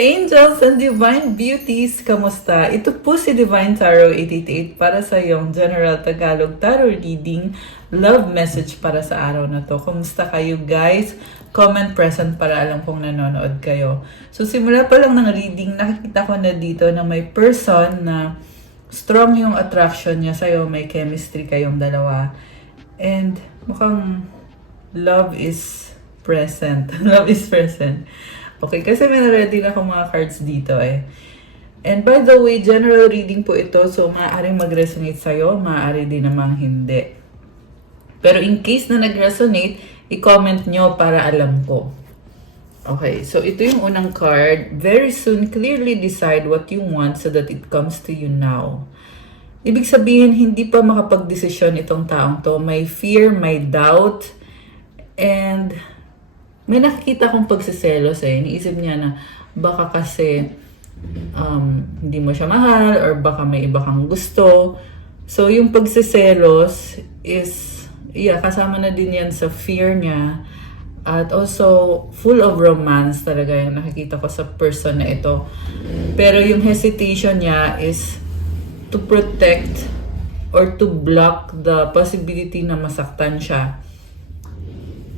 angels and divine beauties, kamusta? Ito po si Divine Tarot 888 para sa iyong General Tagalog Tarot Reading love message para sa araw na to. Kamusta kayo guys? Comment present para alam kong nanonood kayo. So simula pa lang ng reading, nakikita ko na dito na may person na strong yung attraction niya sa'yo, may chemistry kayong dalawa. And mukhang love is present. Love is present. Okay, kasi may na-ready na akong mga cards dito eh. And by the way, general reading po ito. So, maaaring mag-resonate sa'yo, maaari din namang hindi. Pero in case na nag-resonate, i-comment nyo para alam ko. Okay, so ito yung unang card. Very soon, clearly decide what you want so that it comes to you now. Ibig sabihin, hindi pa makapag-desisyon itong taong to. May fear, may doubt, and may nakikita kong pagsiselos eh. Iniisip niya na baka kasi hindi mo siya mahal or baka may iba kang gusto. So, yung pagsiselos is, kasama na din yan sa fear niya. At also, full of romance talaga yung nakikita ko sa person na ito. Pero yung hesitation niya is to protect or to block the possibility na masaktan siya.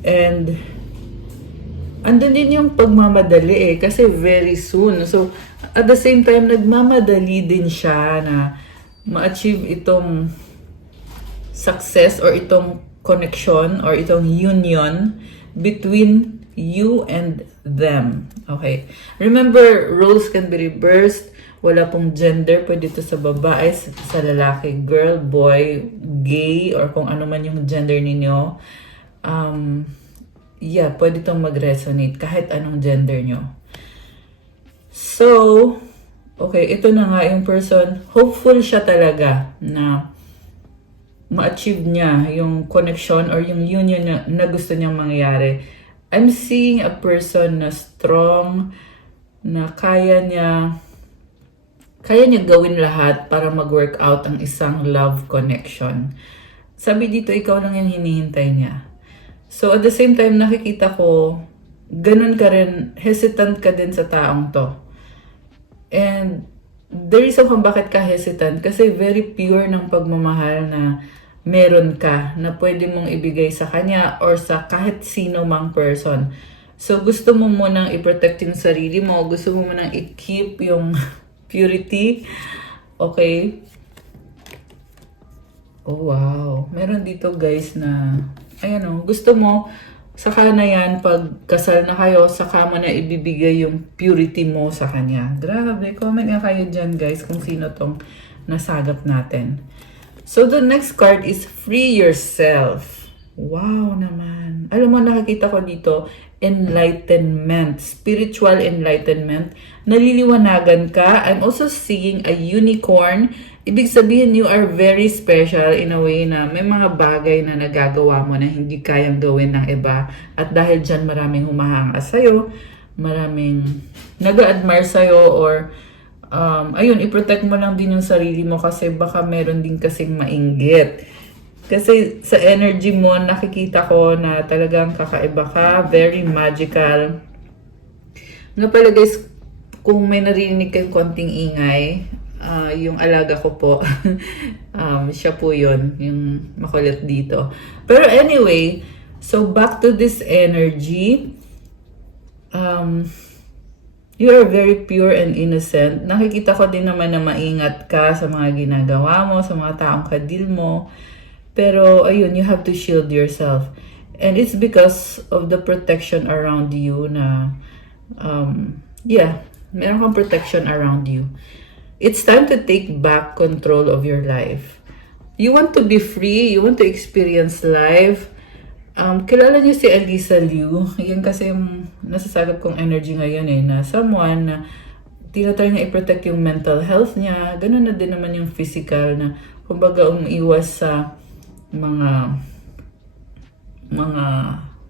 And andun din yung pagmamadali eh, kasi very soon. So, at the same time, nagmamadali din siya na ma-achieve itong success or itong connection or itong union between you and them. Okay. Remember, roles can be reversed. Wala pong gender. Pwede ito sa babae, sa lalaki, girl, boy, gay, or kung ano man yung gender ninyo. Pwede itong mag-resonate kahit anong gender nyo. So, okay, ito na nga yung person. Hopeful siya talaga na ma-achieve niya yung connection or yung union na gusto niyang mangyari. I'm seeing a person na strong, na kaya niya gawin lahat para mag-work out ang isang love connection. Sabi dito, ikaw lang yung hinihintay niya. So, at the same time, nakikita ko, ganun ka rin, hesitant ka din sa taong to. And, the reason kung bakit ka hesitant, kasi very pure ng pagmamahal na meron ka, na pwede mong ibigay sa kanya or sa kahit sino mang person. So, gusto mo munang i-protect yung sarili mo, gusto mo munang i-keep yung purity. Okay? Oh, wow. Meron dito guys na ayan o, gusto mo, saka na yan, pag kasal na kayo, saka mo na ibibigay yung purity mo sa kanya. Grabe, comment nga kayo dyan guys kung sino tong nasagap natin. So the next card is free yourself. Wow naman. Alam mo, nakikita ko dito, enlightenment, spiritual enlightenment. Naliliwanagan ka. I'm also seeing a unicorn. Ibig sabihin, you are very special in a way na may mga bagay na nagagawa mo na hindi kayang gawin ng iba. At dahil dyan, maraming humahanga sa'yo, maraming nag-admire sa'yo, or i-protect mo lang din yung sarili mo kasi baka meron din kasing mainggit. Kasi sa energy mo, nakikita ko na talagang kakaiba ka, very magical. Nga pala guys, kung may narinig kayong konting ingay, yung alaga ko po, siya po yun, yung makulit dito. Pero anyway, so back to this energy, you are very pure and innocent. Nakikita ko din naman na maingat ka sa mga ginagawa mo, sa mga taong kadil mo. Pero ayun, you have to shield yourself. And it's because of the protection around you na, meron kang protection around you. It's time to take back control of your life. You want to be free. You want to experience life. Kilala niyo si Elisa Liu. Yan kasi yung nasasagap kong energy ngayon eh, na someone na tinatry niya i-protect yung mental health niya. Ganun na din naman yung physical na kumbaga umiwas sa mga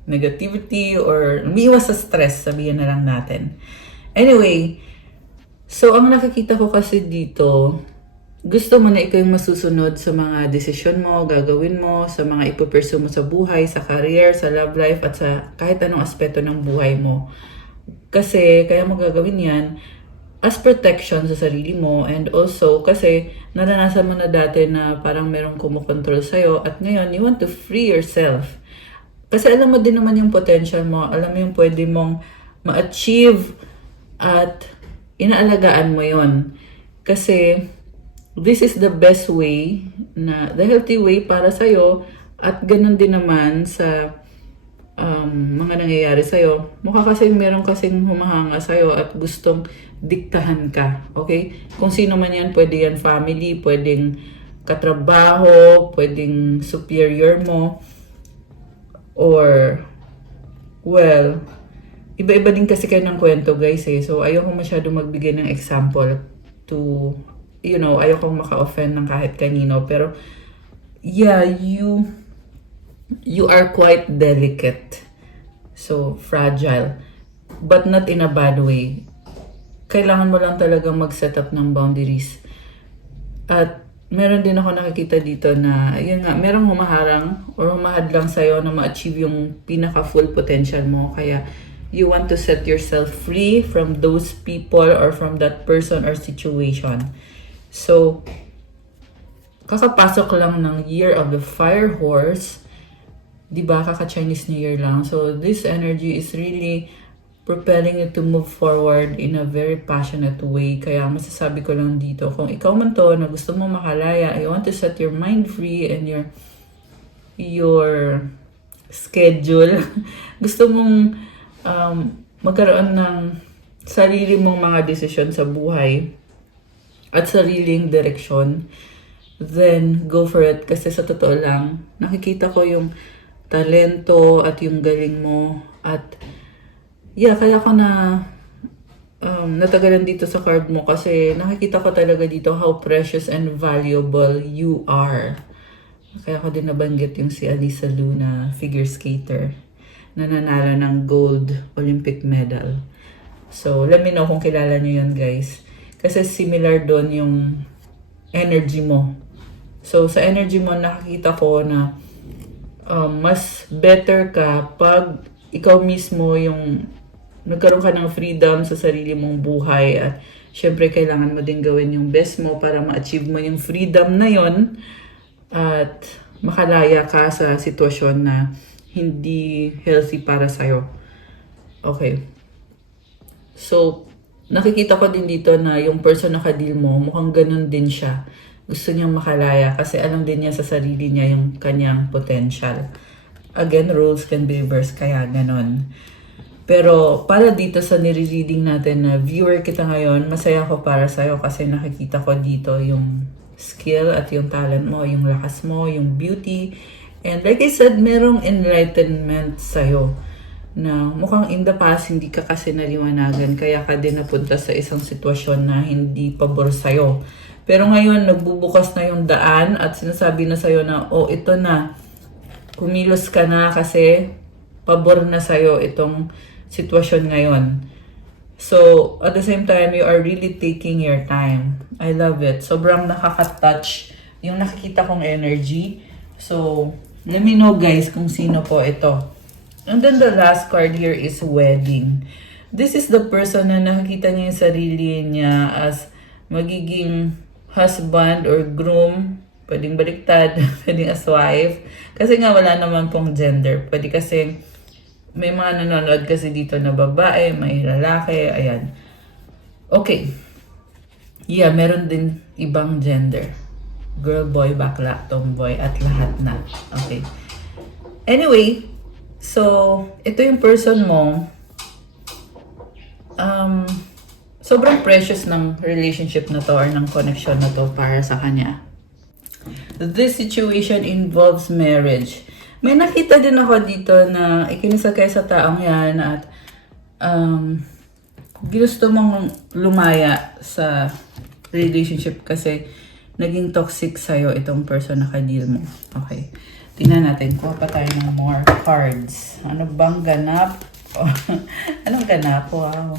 negativity or umiwas sa stress, sabihin na lang natin. Anyway, so, ang nakikita ko kasi dito, gusto mo na ikaw yung masusunod sa mga desisyon mo, gagawin mo, sa mga ipupursue mo sa buhay, sa career, sa love life, at sa kahit anong aspeto ng buhay mo. Kasi, kaya mo gagawin yan as protection sa sarili mo, and also kasi naranasan mo na dati na parang merong kumukontrol sa'yo at ngayon you want to free yourself. Kasi alam mo din naman yung potential mo, alam mo yung pwede mong ma-achieve at inaalagaan mo yon. Kasi this is the best way, the healthy way para sa'yo, at ganun din naman sa mga nangyayari sa'yo. Mukha kasing meron kasing humahanga sa'yo at gustong diktahan ka. Okay? Kung sino man yan, pwede yan family, pwedeng katrabaho, pwedeng superior mo, or, well, iba-iba din kasi kayo ng kwento guys eh. So, ayoko masyado magbigay ng example to, ayoko maka-offend ng kahit kanino. Pero, yeah, you are quite delicate. So, fragile. But not in a bad way. Kailangan mo lang talaga mag-set up ng boundaries. At meron din ako nakikita dito na, yun nga, merong humaharang or humahadlang sa'yo na ma-achieve yung pinaka-full potential mo. Kaya, you want to set yourself free from those people or from that person or situation. So, kakapasok lang ng Year of the Fire Horse. Diba? Kaka-Chinese New Year lang. So, this energy is really propelling you to move forward in a very passionate way. Kaya masasabi ko lang dito, kung ikaw man to na gusto mo makalaya, you want to set your mind free and your schedule. Gusto mong magkaroon ng sarili mong mga desisyon sa buhay at sariling direksyon, then go for it. Kasi sa totoo lang, nakikita ko yung talento at yung galing mo. At yeah, kaya ako natagalan dito sa card mo kasi nakikita ko talaga dito how precious and valuable you are. Kaya ako din nabanggit yung si Alisa Luna, figure skater, na nanalo ng gold Olympic medal. So, let me know kung kilala nyo yun, guys. Kasi similar doon yung energy mo. So, sa energy mo, nakikita ko na mas better ka pag ikaw mismo yung nagkaroon ka ng freedom sa sarili mong buhay. At syempre, kailangan mo din gawin yung best mo para ma-achieve mo yung freedom na yon at makalaya ka sa sitwasyon na hindi healthy para sa'yo. Okay. So, nakikita ko din dito na yung person na ka-deal mo, mukhang ganun din siya. Gusto niyang makalaya kasi alam din niya sa sarili niya yung kanyang potential. Again, roles can be reversed, kaya ganun. Pero para dito sa nire-reading natin na viewer kita ngayon, masaya ako para sa'yo kasi nakikita ko dito yung skill at yung talent mo, yung lakas mo, yung beauty. And like I said, merong enlightenment sa'yo na mukhang in the past hindi ka kasi naliwanagan kaya ka din napunta sa isang sitwasyon na hindi pabor sa'yo. Pero ngayon, nagbubukas na yung daan at sinasabi na sa'yo na, oh, ito na, kumilos ka na kasi pabor na sa'yo itong sitwasyon ngayon. So, at the same time, you are really taking your time. I love it. Sobrang nakaka-touch yung nakikita kong energy. So, let me know guys kung sino po ito. And then the last card here is wedding. This is the person na nakikita niya yung sarili niya as magiging husband or groom. Pwedeng baliktad, pwedeng as wife. Kasi nga wala naman pong gender. Pwede kasi may mga nanonood kasi dito na babae, may lalaki, ayan. Okay. Yeah, meron din ibang gender. Girl, boy, bakla, tomboy, at lahat na. Okay. Anyway, so, ito yung person mo. Sobrang precious ng relationship na to or ng connection na to para sa kanya. This situation involves marriage. May nakita din ako dito na ikinisagay sa taong yan at gusto mong lumaya sa relationship kasi naging toxic sa'yo itong person na ka-deal mo. Okay. Tingnan natin. Kuha pa tayo ng more cards. Ano bang ganap? Anong ganap? Wow.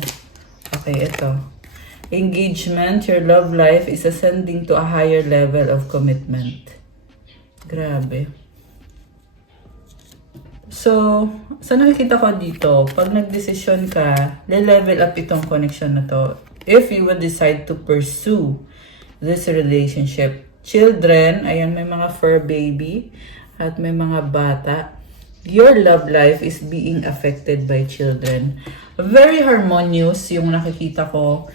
Okay, ito. Engagement. Your love life is ascending to a higher level of commitment. Grabe. So, sa nakikita ko dito, pag nagdesisyon ka, le-level up itong connection na to. If you would decide to pursue this relationship. Children, ayan, may mga fur baby at may mga bata. Your love life is being affected by children. Very harmonious yung nakikita ko.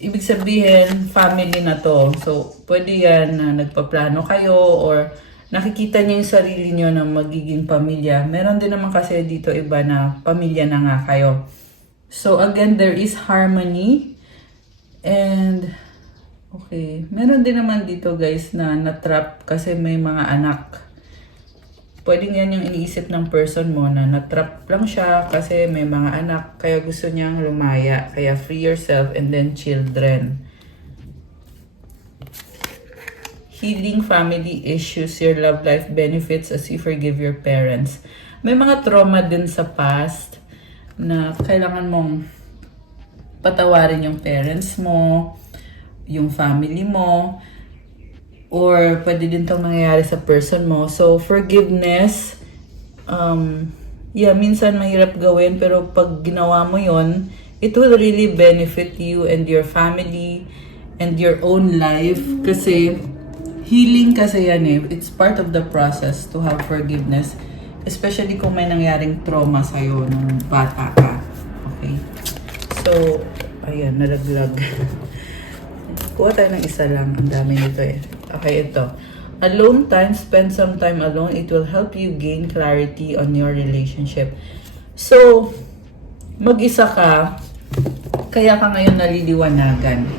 Ibig sabihin, family na to. So, pwede yan na nagpaplano kayo or nakikita niyo yung sarili niyo na magiging pamilya. Meron din naman kasi dito iba na pamilya na nga kayo. So, again, there is harmony. And, okay. Meron din naman dito guys na natrap kasi may mga anak. Pwedeng yan yung iniisip ng person mo na natrap lang siya kasi may mga anak. Kaya gusto niyang lumaya. Kaya free yourself and then children. Healing family issues, your love life benefits as you forgive your parents. May mga trauma din sa past na kailangan mong patawarin yung parents mo, yung family mo, or pwede din itong nangyayari sa person mo. So, forgiveness, minsan mahirap gawin, pero pag ginawa mo yon, it will really benefit you and your family and your own life. Kasi, healing kasi yan eh. It's part of the process to have forgiveness. Especially kung may nangyaring trauma sa'yo nung bata ka. Okay? So, ayan, nalaglag. Kuha tayo ng isa lang. Ang dami nito eh. Okay, ito. Alone time, spend some time alone. It will help you gain clarity on your relationship. So, mag-isa ka, kaya ka ngayon naliliwanagan.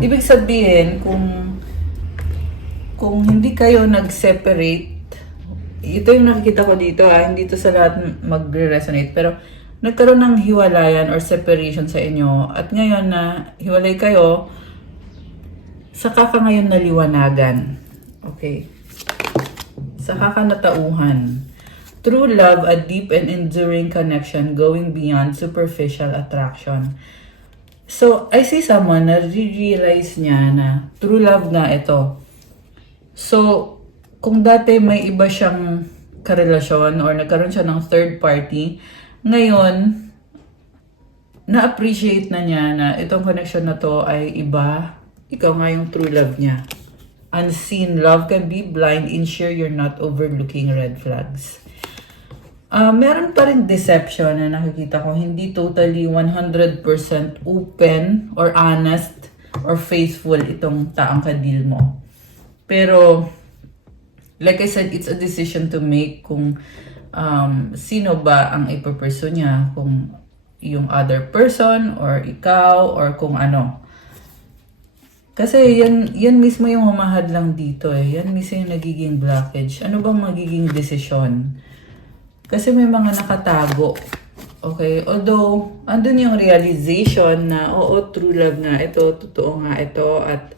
Ibig sabihin, kung hindi kayo nag-separate, ito yung nakikita ko dito hindi to sa lahat magre-resonate, pero nagkaroon ng hiwalayan or separation sa inyo, at ngayon na hiwalay kayo, saka ka ngayon naliwanagan. Okay. Saka ka natauhan. True love, a deep and enduring connection going beyond superficial attraction. So, I see someone na realize niya na true love nga ito. So, kung dati may iba siyang karelasyon or nagkaroon siya ng third party, ngayon, na-appreciate na niya na itong connection na to ay iba. Ikaw nga yung true love niya. Unseen love can be blind. Ensure you're not overlooking red flags. Meron pa rin deception na nakikita ko. Hindi totally 100% open or honest or faithful itong taong kadil mo. Pero, like I said, it's a decision to make kung sino ba ang ipapursue niya. Kung yung other person or ikaw or kung ano. Kasi yan mismo yung humahad lang dito eh. Yan mismo yung nagiging blockage. Ano bang magiging desisyon? Kasi may mga nakatago. Okay? Although, andun yung realization na, oo, true love nga ito, totoo nga ito, at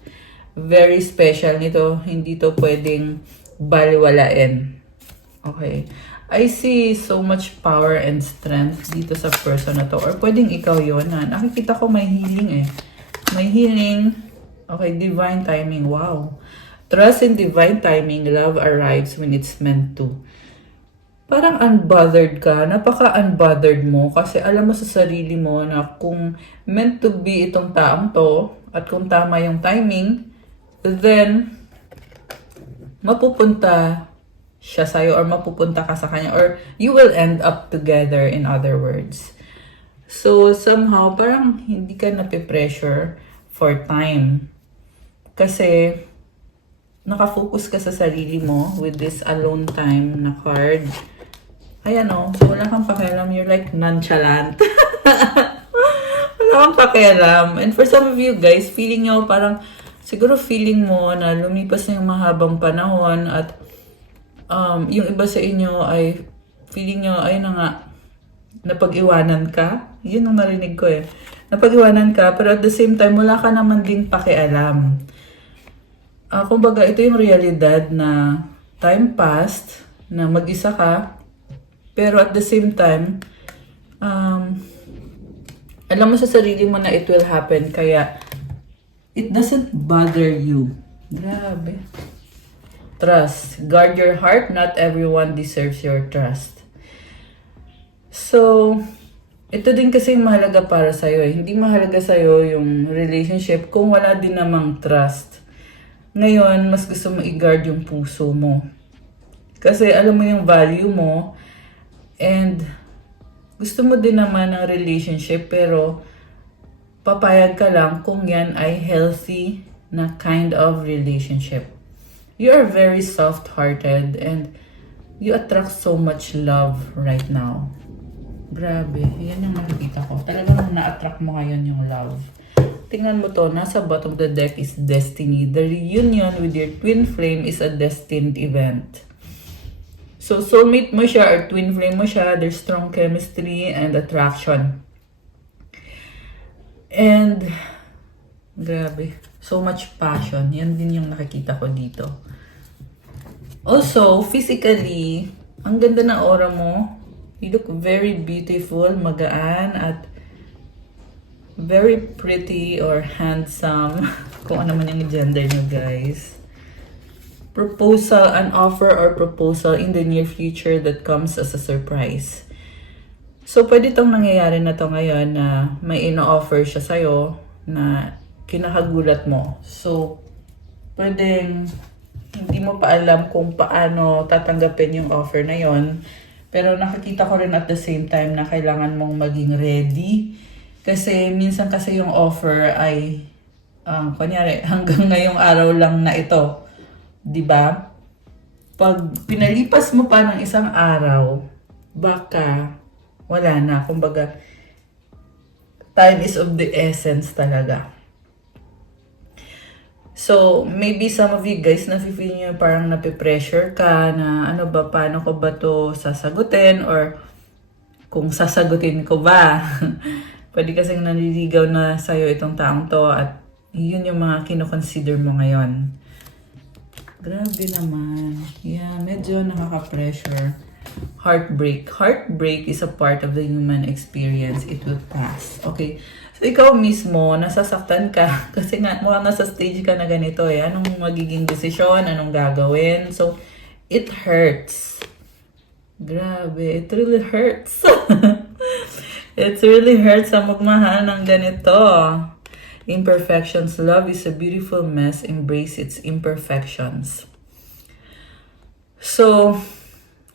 very special nito. Hindi to pwedeng baliwalain. Okay? I see so much power and strength dito sa person na to. Or pwedeng ikaw yun na nakikita ko may healing eh. May healing. Okay, divine timing. Wow. Trust in divine timing. Love arrives when it's meant to. Parang unbothered ka. Napaka-unbothered mo kasi alam mo sa sarili mo na kung meant to be itong taong to at kung tama yung timing, then mapupunta siya sa'yo or mapupunta ka sa kanya or you will end up together, in other words. So, somehow, parang hindi ka nape-pressure for time. Kasi, nakafocus ka sa sarili mo with this alone time na card. Ayan o. So, wala kang pakialam. You're like nonchalant. Wala kang pakialam. And for some of you guys, feeling nyo parang, siguro feeling mo na lumipas na yung mahabang panahon at yung iba sa inyo ay feeling nyo, ay na nga, napag-iwanan ka. Yun ang narinig ko eh. Napag-iwanan ka, pero at the same time, wala ka naman din pakialam. Kumbaga, ito yung realidad na time passed, na mag-isa ka, pero at the same time, alam mo sa sarili mo na it will happen, kaya it doesn't bother you. Grabe. Trust. Guard your heart. Not everyone deserves your trust. So, ito din kasi yung mahalaga para sa'yo. Hindi mahalaga sa'yo yung relationship kung wala din namang trust. Ngayon, mas gusto mo i-guard yung puso mo. Kasi alam mo yung value mo and gusto mo din naman ng relationship pero papayag ka lang kung yan ay healthy na kind of relationship. You are very soft-hearted and you attract so much love right now. Grabe, yan yung nakikita ko. Talagang na-attract mo ngayon yung love. Tingnan mo to, nasa bottom of the deck is destiny. The reunion with your twin flame is a destined event. So, soulmate mo siya or twin flame mo siya, there's strong chemistry and attraction. And, grabe, so much passion. Yan din yung nakikita ko dito. Also, physically, ang ganda ng aura mo. You look very beautiful, magaan, at very pretty or handsome. Kung ano man yung gender nyo, guys. Proposal, an offer or proposal in the near future that comes as a surprise. So, pwede itong nangyayari na to ngayon na may ino-offer siya sa'yo na kinakagulat mo. So, pwedeng hindi mo pa alam kung paano tatanggapin yung offer na yon. Pero nakikita ko rin at the same time na kailangan mong maging ready. Kasi minsan kasi yung offer ay, kunyari, hanggang ngayong araw lang na ito. 'Di ba? Pag pinalipas mo pa ng isang araw, baka wala na. Kumbaga, time is of the essence talaga. So, maybe some of you guys nafe-feel nyo parang nape-pressure ka na ano ba, paano ko ba to sasagutin or kung sasagutin ko ba. Pwede kasing naliligaw na sa'yo itong taong to at yun yung mga kinoconsider mo ngayon. Grabe naman. Yeah, medyo nakaka-pressure. Heartbreak. Heartbreak is a part of the human experience. It will pass. Okay? So, ikaw mismo, nasasaktan ka. Kasi nga, mukhang nasa stage ka na ganito eh. Anong magiging desisyon? Anong gagawin? So, it hurts. Grabe, it really hurts. It really hurts sa magmahal ng ganito. Imperfections. Love is a beautiful mess. Embrace its imperfections. So,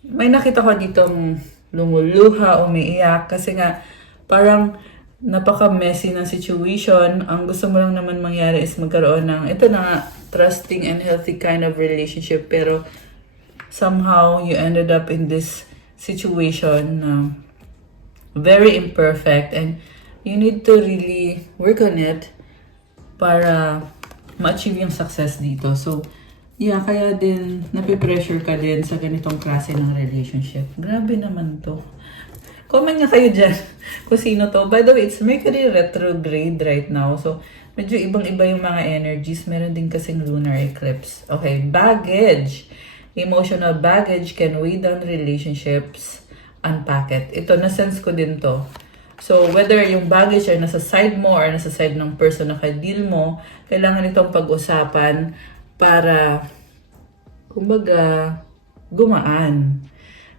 may nakita ko ditong lumuluha, umiiyak. Kasi nga, parang napaka-messy ng situation. Ang gusto mo lang naman mangyari is magkaroon ng, ito na nga, trusting and healthy kind of relationship. Pero, somehow, you ended up in this situation na very imperfect and you need to really work on it para ma-achieve yung success dito. So, yeah, kaya din napipressure ka din sa ganitong klase ng relationship. Grabe naman to. Comment nga kayo dyan kung sino to. By the way, it's Mercury retrograde right now. So, medyo ibang-iba yung mga energies. Meron din kasing lunar eclipse. Okay, baggage. Emotional baggage can weigh down relationships. Unpack it. Ito, na-sense ko din to. So, whether yung baggage ay nasa side mo or nasa side ng person na ka-deal mo, kailangan itong pag-usapan para, kumbaga, gumaan.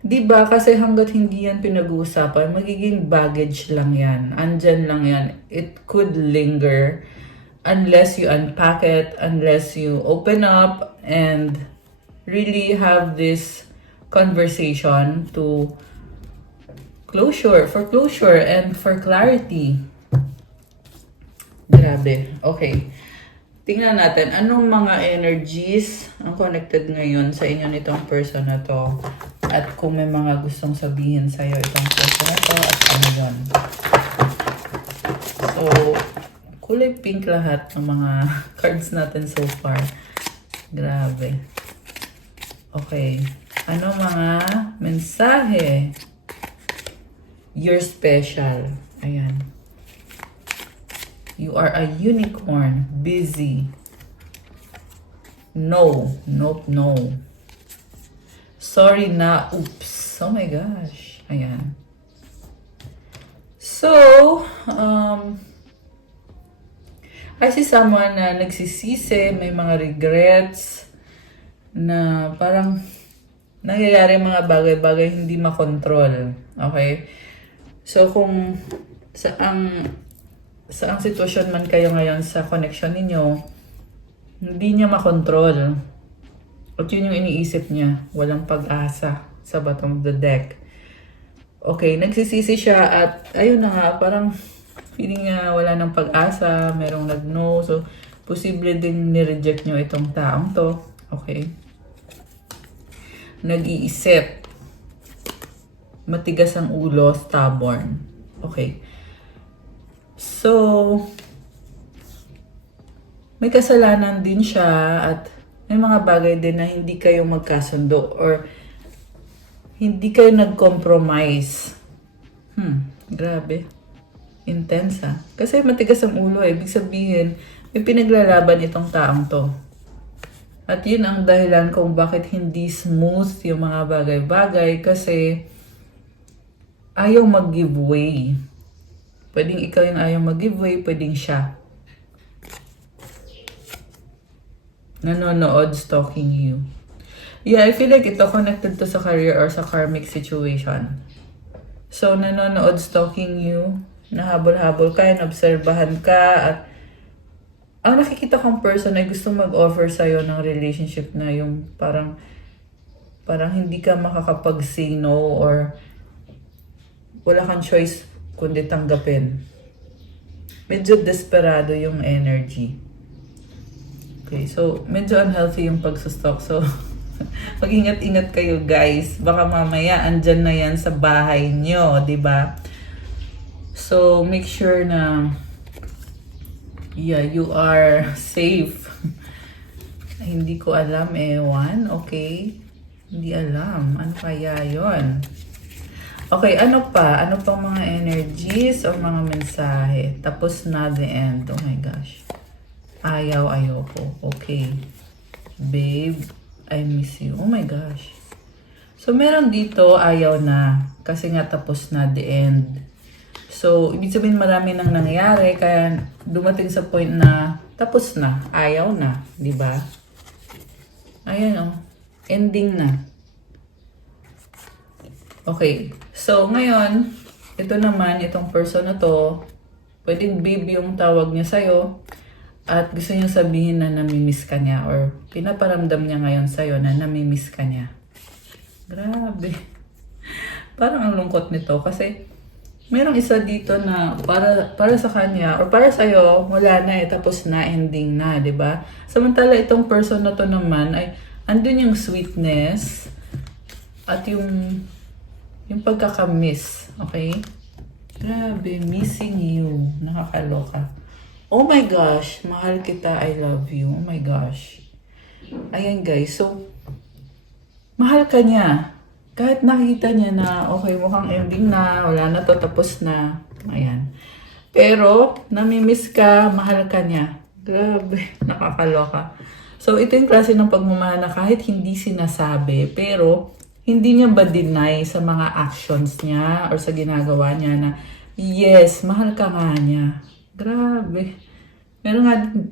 Diba? Kasi hanggat hindi yan pinag-uusapan, magiging baggage lang yan. Andyan lang yan. It could linger unless you unpack it, unless you open up and really have this conversation to for closure and for clarity. Grabe. Okay. Tingnan natin, anong mga energies ang connected ngayon sa inyo nitong person na to? At kung may mga gustong sabihin sa'yo itong person na to, at ano yun? So, kulay pink lahat ng mga cards natin so far. Grabe. Okay. Ano mga mensahe? You're special. Ayan. You are a unicorn. Busy. No. Nope, no. Sorry na. Oops. Oh my gosh. Ayan. So, I see someone na nagsisisi, may mga regrets, na parang nangyayari mga bagay-bagay hindi makontrol. Okay? So kung saang sitwasyon man kayo ngayon sa connection ninyo, hindi niya makontrol. At yun yung iniisip niya. Walang pag-asa sa bottom of the deck. Okay, nagsisisi siya at ayun na nga, parang feeling niya wala ng pag-asa, merong nag-no. So, posible din ni-reject nyo itong taong to. Okay. Nag-iisip. Matigas ang ulo, stubborn. Okay. So, may kasalanan din siya at may mga bagay din na hindi kayo magkasundo or hindi kayo nag-compromise. Grabe. Intense ha. Kasi matigas ang ulo eh. Ibig sabihin, may pinaglalaban itong taong to. At yun ang dahilan kung bakit hindi smooth yung mga bagay-bagay kasi ayaw mag-give way. Pwedeng ikaw yung ayaw mag-give way, pwedeng siya. Nanonood, stalking you. Yeah, I feel like ito connected to sa career or sa karmic situation. So, nanonood, stalking you, nahabol-habol ka, obserbahan ka, at ang nakikita kong person ay gusto mag-offer sa'yo ng relationship na yung parang hindi ka makakapag-say no or wala kang choice kundi tanggapin. Medyo desperado yung energy. Okay, so medyo unhealthy yung pagsustalk. So, mag-ingat-ingat kayo guys. Baka mamaya andyan na yan sa bahay nyo, di ba? So, make sure na you are safe. Ay, hindi ko alam, ewan. Okay. Hindi alam. Ano kaya yon? Okay, ano pa? Ano pang mga energies o mga mensahe? Tapos na the end. Oh my gosh. Ayoko. Okay. Babe, I miss you. Oh my gosh. So, meron dito, ayaw na. Kasi nga tapos na the end. So, ibig sabihin marami nang nangyari. Kaya dumating sa point na tapos na. Ayaw na. Diba? Ayan oh. Ending na. Okay. So, ngayon, ito naman, itong person na to, pwedeng babe yung tawag niya sa'yo. At gusto niya sabihin na namimiss ka niya or pinaparamdam niya ngayon sa'yo na namimiss ka niya. Grabe. Parang ang lungkot nito kasi merong isa dito na para sa kanya or para sa'yo, wala na eh, tapos na, ending na, di ba? Samantala itong person na to naman ay andun yung sweetness at yung pagkakamiss, okay? Grabe, missing you. Nakakaloka. Oh my gosh, mahal kita, I love you. Oh my gosh. Ayan guys, so, mahal ka niya. Kahit nakita niya na, okay, mukhang ending na, wala na to, tapos na. Ayan. Pero, namimiss ka, mahal ka niya. Grabe, nakakaloka. So, ito yung klase ng pagmamahal na kahit hindi sinasabi, pero, hindi niya ba deny sa mga actions niya or sa ginagawa niya na, yes, mahal ka nga niya. Grabe.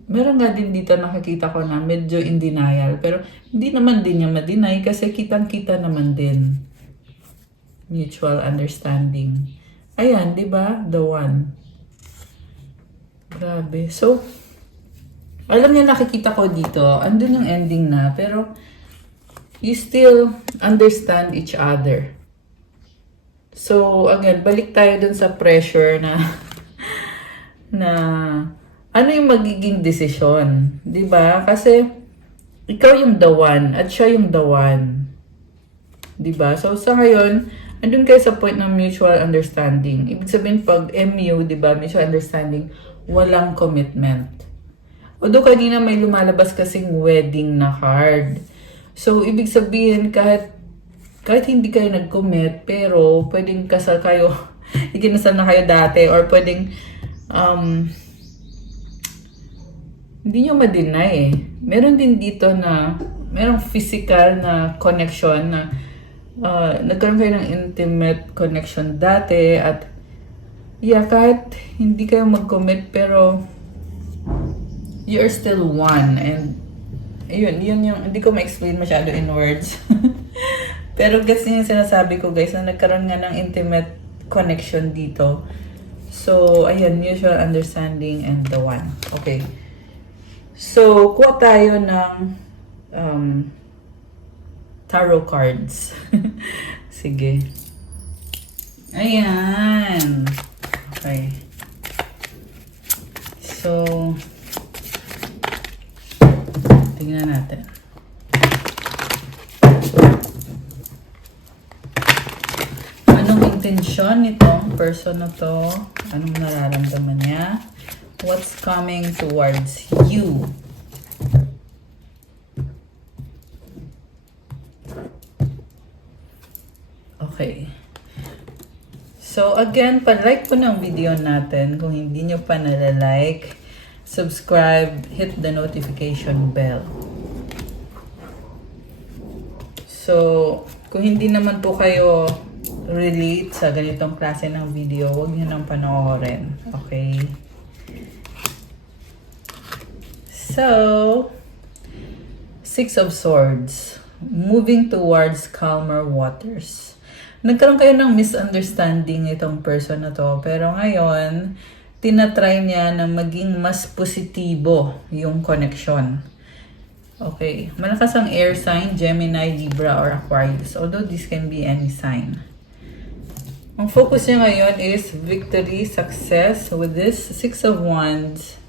Meron nga din dito nakikita ko na medyo in denial. Pero hindi naman din niya ma-deny kasi kitang-kita naman din. Mutual understanding. Ayan, di ba? The one. Grabe. So, alam niya nakikita ko dito, andun yung ending na. Pero, you still understand each other. So, again, balik tayo dun sa pressure na ano yung magiging desisyon, 'di ba? Kasi ikaw yung the one at siya yung the one. 'Di ba? So sa ngayon, andun kayo sa point ng mutual understanding. Ibig sabihin pag MU, 'di ba, mutual understanding, walang commitment. Although kanina may lumalabas kasing wedding na card. So ibig sabihin kahit hindi kayo nag-commit, pero pwedeng kasal kayo, ikinasal na kayo dati, or pwedeng hindi nyo ma-deny eh. Meron din dito na merong physical na connection na nagkaroon kayo ng intimate connection dati at yeah, kahit hindi kayo mag-commit pero you're still one and yun yung hindi ko ma-explain masyado in words. Pero gets niyo yung sinasabi ko guys na nagkaroon nga ng intimate connection dito. So, ayan, mutual understanding and the one. Okay. So, kuha tayo ng tarot cards. Sige. Ayan. Okay. So, tingnan natin. Anong intensyon nitong person na to? Anong nararamdaman niya? What's coming towards you? Okay. So, again, pa-like po ng video natin. Kung hindi nyo pa nala-like, subscribe, hit the notification bell. So, kung hindi naman po kayo relate sa ganitong klase ng video, huwag nyo nang panoorin. Okay? So, Six of Swords. Moving towards calmer waters. Nagkaroon kayo ng misunderstanding itong person na to. Pero ngayon, tinatry niya na maging mas positibo yung connection. Okay. Malakas ang air sign, Gemini, Libra, or Aquarius. Although this can be any sign. Ang focus niya ngayon is victory, success. With this Six of Wands,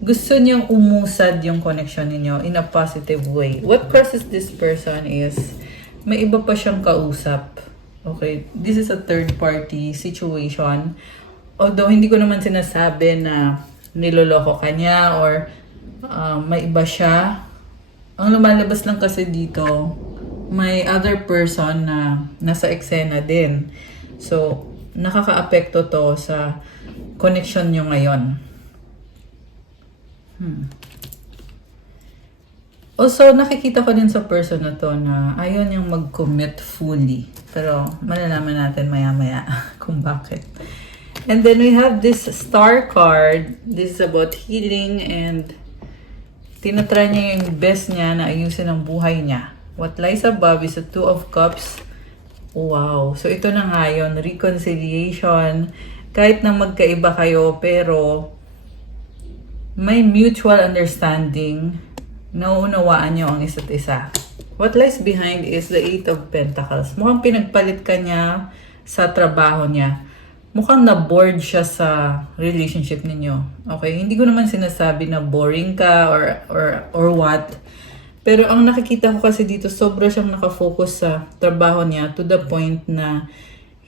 gusto niyang umusad yung connection niyo in a positive way. What crosses this person is may iba pa siyang kausap. Okay, this is a third party situation. Although hindi ko naman sinasabi na niloloko ka niya or may iba siya. Ang lumalabas lang kasi dito, may other person na nasa eksena din. So, nakaka-apekto to sa connection niyo ngayon. Also, nakikita ko din sa person na to na ayaw niyang mag-commit fully. Pero, malalaman natin maya-maya kung bakit. And then, we have this star card. This is about healing and tinatry niya yung best niya na ayusin ang buhay niya. What lies above is a Two of Cups. Wow. So, ito na nga yun. Reconciliation. Kahit na magkaiba kayo, pero may mutual understanding. Nauunawaan niyo ang isa't isa. What lies behind is the Eight of Pentacles. Mukhang pinagpalit ka niya sa trabaho niya. Mukhang na-bored siya sa relationship ninyo. Okay? Hindi ko naman sinasabi na boring ka or what. Pero ang nakikita ko kasi dito, sobra siyang nakafocus sa trabaho niya to the point na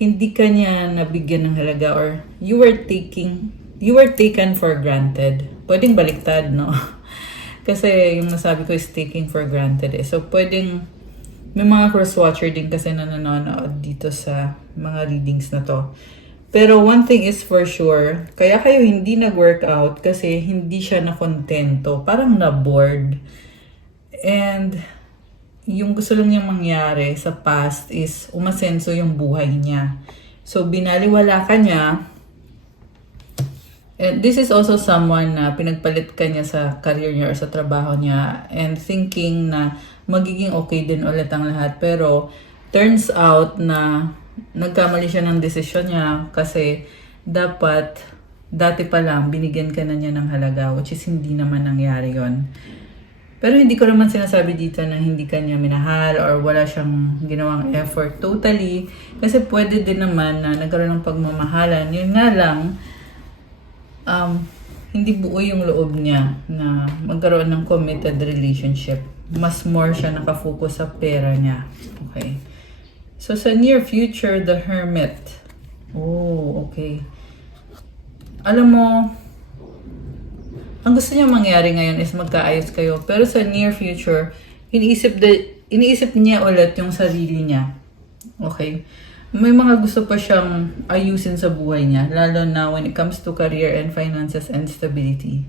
hindi ka niya nabigyan ng halaga or you were taken for granted. Pwedeng baliktad, no? Kasi yung nasabi ko is taking for granted eh. So, pwedeng may mga cross-watcher din kasi na nanonood dito sa mga readings na to. Pero one thing is for sure, kaya kayo hindi nag-workout kasi hindi siya nakontento. Parang na-bored. And yung gusto lang niyang mangyari sa past is umasenso yung buhay niya. So, binaliwala ka niya. And this is also someone na pinagpalit ka niya sa career niya or sa trabaho niya and thinking na magiging okay din ulit ang lahat. Pero turns out na nagkamali siya ng desisyon niya kasi dapat dati pa lang binigyan ka na niya ng halaga, which is hindi naman nangyari yon. Pero hindi ko naman sinasabi dito na hindi ka niya minahal or wala siyang ginawang effort totally. Kasi pwede din naman na nagkaroon ng pagmamahalan. Yun nga lang, hindi buo yung loob niya na magkaroon ng committed relationship. Mas more siya nakafocus sa pera niya. Okay. So, sa near future, the Hermit. Oh, okay. Alam mo, ang gusto niya mangyari ngayon is magkaayos kayo. Pero sa near future, iniisip niya ulit yung sarili niya. Okay? May mga gusto pa siyang ayusin sa buhay niya, lalo na when it comes to career and finances and stability.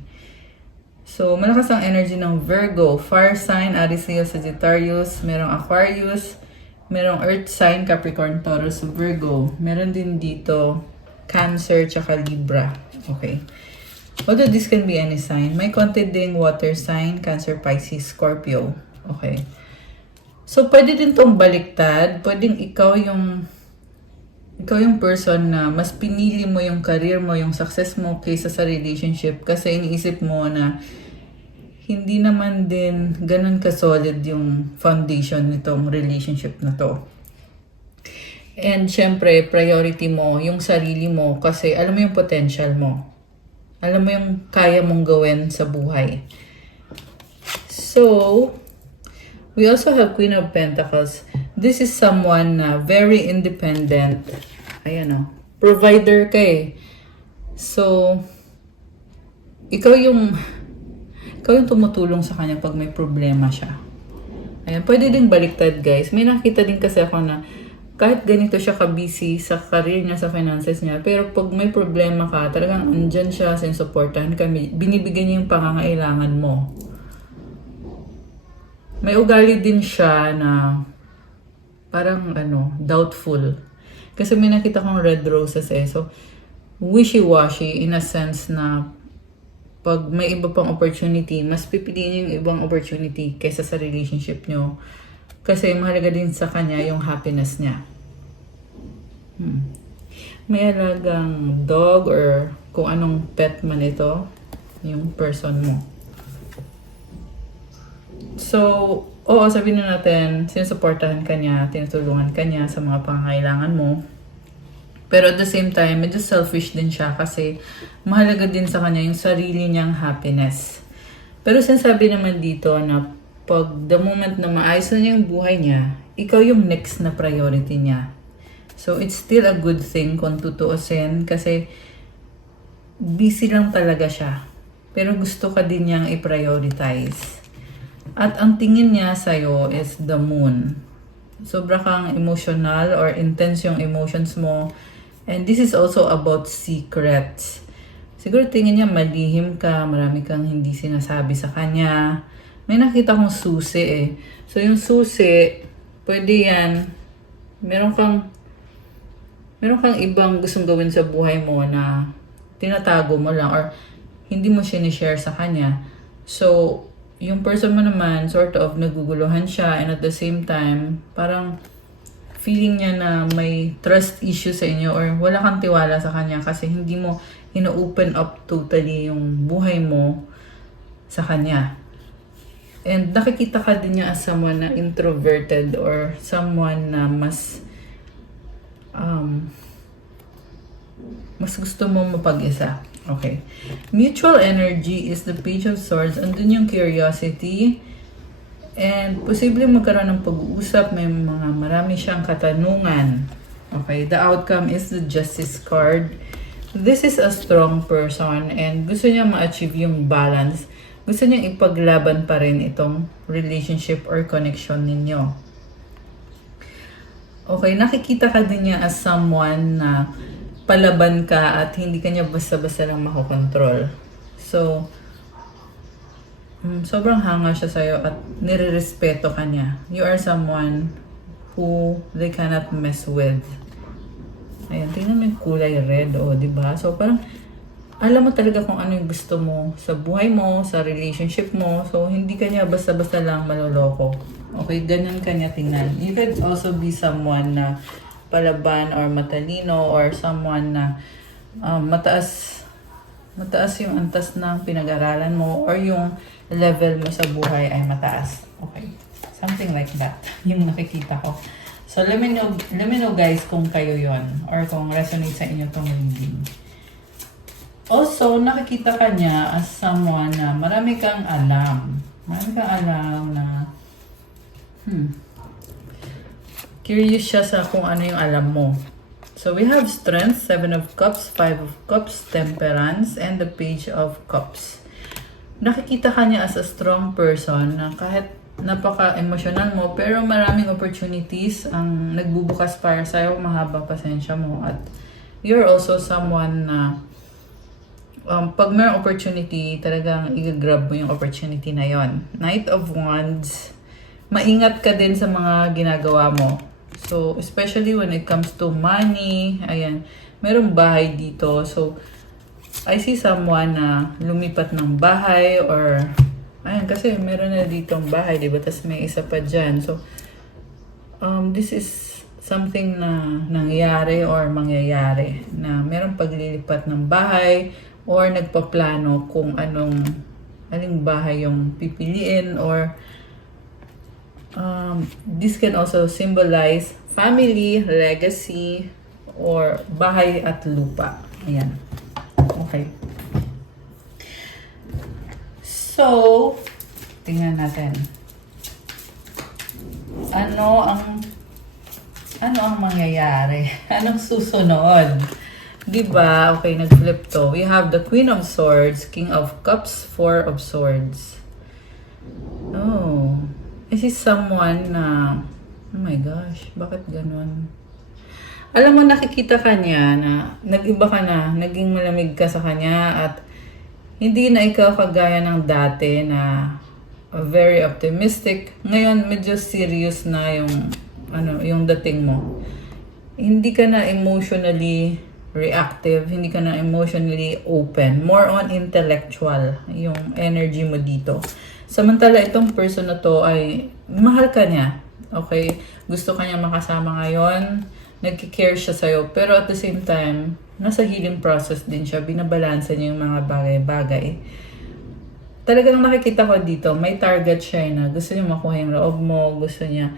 So, malakas ang energy ng Virgo, fire sign, Aries, Leo, Sagittarius, merong Aquarius, merong earth sign, Capricorn, Taurus, Virgo. Meron din dito Cancer, tsaka Libra. Okay. Although this can be any sign, may konti ding water sign, Cancer, Pisces, Scorpio. Okay. So, pwede din tong baliktad. Pwedeng ikaw yung ikaw yung person na mas pinili mo yung career mo, yung success mo kaysa sa relationship kasi iniisip mo na hindi naman din ganun ka-solid yung foundation nitong relationship na to. And syempre, priority mo yung sarili mo kasi alam mo yung potential mo. Alam mo yung kaya mong gawin sa buhay. So, we also have Queen of Pentacles. This is someone na very independent. Ayan o. Provider ka eh. So, ikaw yung tumutulong sa kanya pag may problema siya. Ayan, pwede din baliktad guys. May nakita din kasi ako na kahit ganito siya ka-busy sa career niya, sa finances niya, pero pag may problema ka, talagang andyan siya, sinusuportahan ka, binibigyan niya yung pangangailangan mo. May ugali din siya na parang doubtful. Kasi may nakita kong red roses eh. So, wishy-washy in a sense na pag may iba pang opportunity, mas pipiliin yung ibang opportunity kaysa sa relationship nyo. Kasi mahalaga din sa kanya yung happiness niya. May alagang dog or kung anong pet man ito, yung person mo. So, oo, sabihin na natin, sinusuportahan ka niya, tinutulungan ka niya sa mga pangangailangan mo. Pero at the same time, medyo selfish din siya kasi mahalaga din sa kanya yung sarili niyang happiness. Pero sinasabi naman dito na pag the moment na maayos na yung buhay niya, ikaw yung next na priority niya. So, it's still a good thing kung tutuusin kasi busy lang talaga siya. Pero gusto ka din niyang i-prioritize. At ang tingin niya sa'yo is the moon. Sobra kang emotional or intense yung emotions mo. And this is also about secrets. Siguro tingin niya malihim ka, marami kang hindi sinasabi sa kanya. May nakita kong susi eh. So yung susi, pwede yan. Meron kang ibang gustong gawin sa buhay mo na tinatago mo lang or hindi mo sinishare sa kanya. So, yung person mo naman, sort of naguguluhan siya and at the same time, parang feeling niya na may trust issue sa inyo or wala kang tiwala sa kanya kasi hindi mo ino-open up totally yung buhay mo sa kanya. And nakikita ka din niya as someone na introverted or someone na mas gusto mo mapag-isa. Okay. Mutual energy is the Page of Swords. Andun yung curiosity. And posible magkaroon ng pag-uusap. Marami siyang katanungan. Okay. The outcome is the Justice card. This is a strong person and gusto niya ma-achieve yung balance. Gusto niya ipaglaban pa rin itong relationship or connection ninyo. Okay, nakikita ka din niya as someone na palaban ka at hindi ka niya basta-basta lang makokontrol. So, sobrang hanga siya sa'yo at nire-respeto ka niya. You are someone who they cannot mess with. Ayan, tingnan mo yung kulay red, diba? So, parang alam mo talaga kung ano yung gusto mo sa buhay mo, sa relationship mo. So, hindi ka niya basta-basta lang maloloko. Okay, ganyan ka niya tingnan. You could also be someone na palaban or matalino or someone na mataas yung antas ng pinag-aralan mo or yung level mo sa buhay ay mataas. Okay, something like that yung nakikita ko. So, let me know guys kung kayo yon or kung resonate sa inyo tong reading. Also, nakikita ka niya as someone na marami kang alam. Marami kang alam na curious siya sa kung ano yung alam mo. So, we have Strength, 7 of Cups, 5 of Cups, Temperance, and the Page of Cups. Nakikita ka niya as a strong person na kahit napaka-emotional mo, pero maraming opportunities ang nagbubukas para sa'yo, mahaba pasensya mo. At you're also someone na pag may opportunity, talagang i-grab mo yung opportunity na yon. Knight of Wands, maingat ka din sa mga ginagawa mo. So, especially when it comes to money, ayan, merong bahay dito. So, I see someone na lumipat ng bahay or, ayan, kasi meron na ditong bahay, diba? Tapos may isa pa dyan. So, this is something na nangyayari or mangyayari, na merong paglilipat ng bahay or nagpaplano kung aling bahay yung pipiliin, or this can also symbolize family, legacy, or bahay at lupa. Ayan. Okay. So, tingnan natin. Ano ang mangyayari? Anong susunod? Diba? Okay, nag-flip to. We have the Queen of Swords, King of Cups, Four of Swords. Oh. This is someone na, oh my gosh, bakit ganun? Alam mo, nakikita ka niya na nag-iba ka na, naging malamig ka sa kanya, at hindi na ikaw kagaya ng dati na very optimistic. Ngayon, medyo serious na yung dating mo. Hindi ka na emotionally reactive, hindi ka na emotionally open. More on intellectual yung energy mo dito. Samantala, itong person na to ay mahal ka niya. Okay? Gusto ka niya makasama ngayon. Nagki-care siya sa'yo. Pero at the same time, nasa healing process din siya. Binabalansa niya yung mga bagay-bagay. Talagang nakikita ko dito, may target siya na gusto niya makuha yung loob mo, gusto niya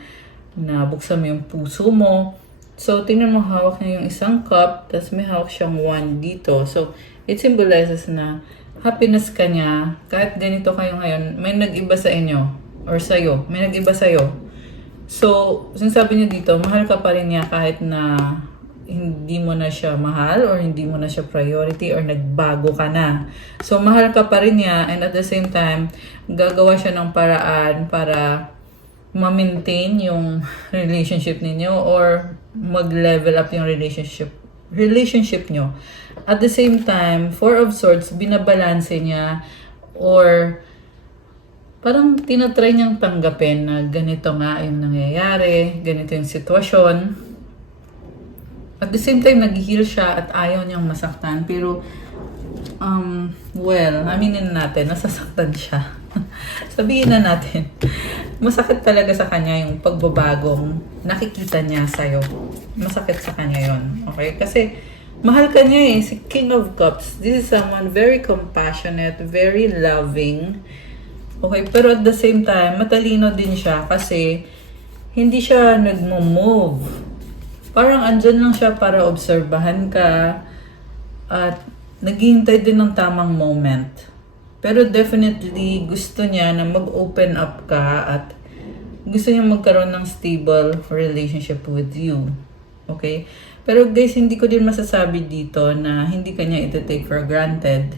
na buksan mo yung puso mo. So, tingnan mo, hawak niya yung isang cup, tapos may hawak siyang wand dito. So, it symbolizes na happiness ka niya. Kahit ganito kayo ngayon, may nag-iba sa inyo or sa'yo. May nag-iba sa'yo. So, sinasabi niya dito, mahal ka pa rin niya kahit na hindi mo na siya mahal or hindi mo na siya priority or nagbago ka na. So, mahal ka pa rin niya, and at the same time, gagawa siya ng paraan para ma-maintain yung relationship ninyo or mag-level up yung relationship nyo. At the same time, Four of Swords, binabalanse niya or parang tinatry niyang tanggapin na ganito nga yung nangyayari, ganito yung sitwasyon. At the same time, nag-heal siya at ayaw niyang masaktan. Pero, aminin natin, nasasaktan siya. Sabihin na natin, masakit talaga sa kanya yung pagbabagong nakikita niya sa'yo. Masakit sa kanya yon. Okay? Kasi, mahal ka niya si King of Cups. This is someone very compassionate, very loving. Okay? Pero at the same time, matalino din siya kasi hindi siya nagmo-move. Parang andyan lang siya para obserbahan ka at naghihintay din ng tamang moment. Pero definitely gusto niya na mag-open up ka at gusto niya magkaroon ng stable relationship with you. Okay? Pero guys, hindi ko din masasabi dito na hindi ka niya ito-take for granted.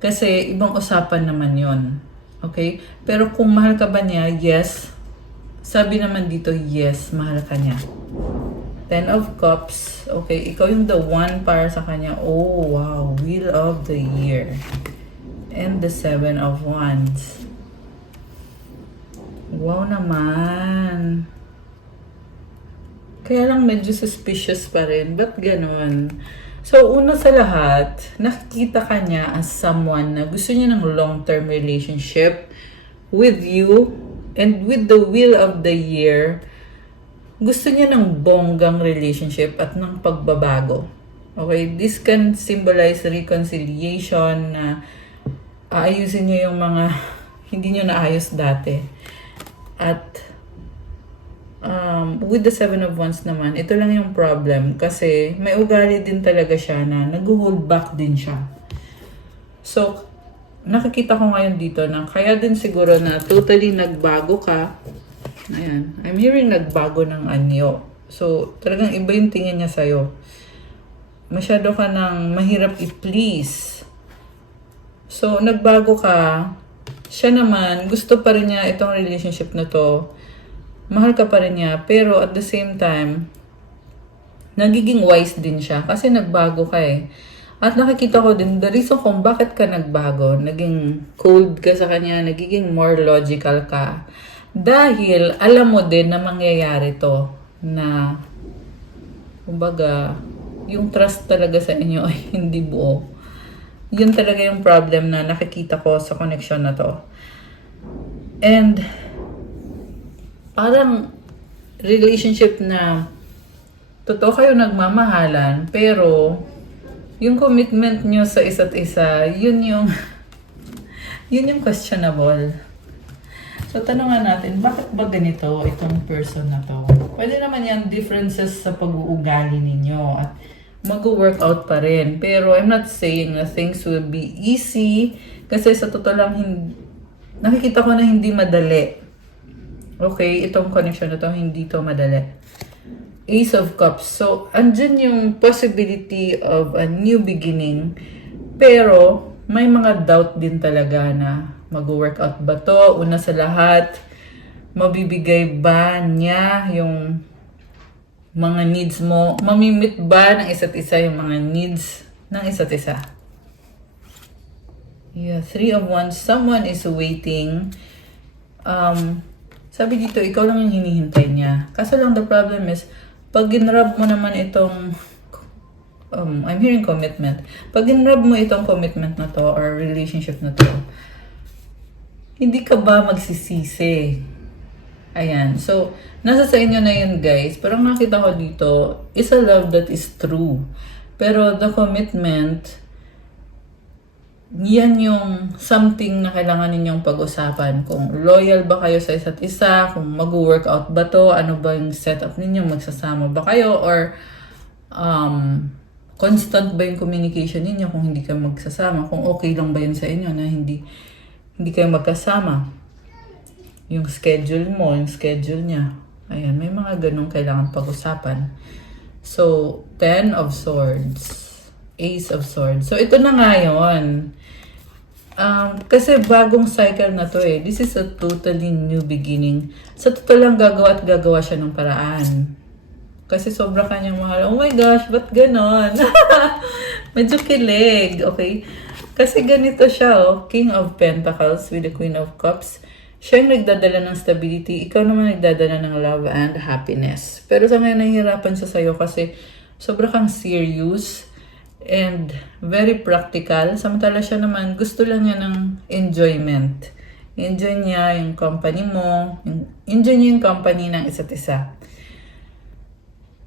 Kasi ibang usapan naman yon. Okay? Pero kung mahal ka ba niya, yes. Sabi naman dito, yes, mahal ka niya. Ten of Cups. Okay, ikaw yung the one para sa kanya. Oh, wow. Wheel of the Year. And the Seven of Wands. Wow naman. Kaya lang medyo suspicious pa rin. Ba't ganun? So, una sa lahat, nakikita ka niya as someone na gusto niya ng long-term relationship with you. And with the Wheel of the Year, gusto niya ng bonggang relationship at ng pagbabago. Okay? This can symbolize reconciliation na aayusin niyo yung mga hindi niyo naayos dati. At with the Seven of Wands naman, ito lang yung problem kasi may ugali din talaga siya na nag-hold back din siya. So, nakikita ko ngayon dito na kaya din siguro na totally nagbago ka. Ayan. I'm hearing nagbago ng anyo. So, talagang iba yung tingin niya sa'yo. Masyado ka nang mahirap i-please. So, nagbago ka. Siya naman, gusto pa rin niya itong relationship na to. Mahal ka pa rin niya. Pero at the same time, nagiging wise din siya. Kasi nagbago ka eh. At nakikita ko din, the reason kung bakit ka nagbago, naging cold ka sa kanya, nagiging more logical ka. Dahil alam mo din na mangyayari to. Na, kumbaga, yung trust talaga sa inyo ay hindi buo. Yun talaga yung problem na nakikita ko sa connection na to. And parang relationship na totoo kayo nagmamahalan, pero yung commitment nyo sa isa't isa, yun yung questionable. So, tanungan natin, bakit ba ganito itong person na to? Pwede naman yan differences sa pag-uugali ninyo at mag-workout pa rin. Pero I'm not saying na things will be easy kasi sa totoo lang, nakikita ko na hindi madali. Okay, itong connection na to, hindi to madali. Ace of Cups. So, andyan yung possibility of a new beginning. Pero, may mga doubt din talaga na mag-workout ba to? Una sa lahat, mabibigay ba niya yung mga needs mo? Mamimit ba ng isa't isa yung mga needs ng isa't isa? Yeah, 3 of Wands. Someone is waiting. Sabi dito, ikaw lang yung hinihintay niya. Kaso lang the problem is, pag ginrab mo naman itong I'm hearing commitment. Pag ginrab mo itong commitment na to or relationship na to, hindi ka ba magsisisi? Ayan. So, nasa sa inyo na yun, guys. Parang nakita ko dito, is a love that is true. Pero the commitment, yan yung something na kailangan ninyong pag-usapan. Kung loyal ba kayo sa isa't isa, kung mag-workout ba to, ano ba yung setup ninyo, magsasama ba kayo, or constant ba yung communication ninyo kung hindi kayo magsasama, kung okay lang ba yun sa inyo na hindi kayo magkasama. Yung schedule mo, yung schedule niya. Ayan, may mga ganong kailangan pag-usapan. So, 10 of Swords. Ace of Swords. So, ito na nga yun. Kasi bagong cycle na to eh. This is a totally new beginning. Sa totoo lang gagawa siya ng paraan. Kasi sobra kanyang mahal. Oh my gosh, ba't ganon? Medyo kilig, okay? Kasi ganito siya, oh. King of Pentacles with the Queen of Cups. Siya yung nagdadala ng stability. Ikaw naman nagdadala ng love and happiness. Pero sa ngayon, nahihirapan siya sa'yo kasi sobra kang serious and very practical. Samantala siya naman, gusto lang niya ng enjoyment. Enjoy niya yung company mo. Enjoy niya yung company ng isa't isa.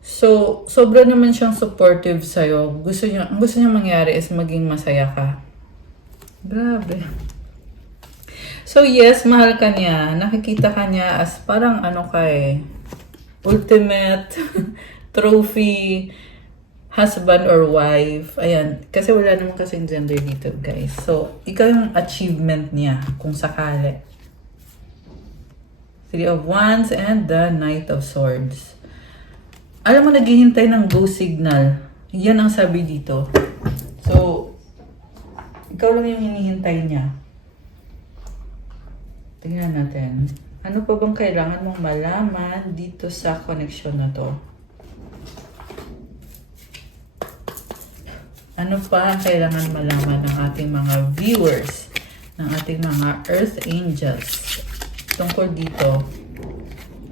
So, sobra naman siyang supportive sa'yo. Ang gusto niya mangyari is maging masaya ka. Grabe. So, yes, mahal ka niya. Nakikita ka niya as parang ultimate trophy husband or wife. Ayan. Kasi wala naman kasing gender dito, guys. So, ikaw yung achievement niya kung sakali. 3 of Wands and the Knight of Swords. Alam mo, naghihintay ng go signal. Yan ang sabi dito. So, ikaw lang yung hinihintay niya. Tingnan natin. Ano pa bang kailangan mong malaman dito sa connection na to? Ano pa ang kailangan malaman ng ating mga viewers, ng ating mga Earth Angels tungkol dito?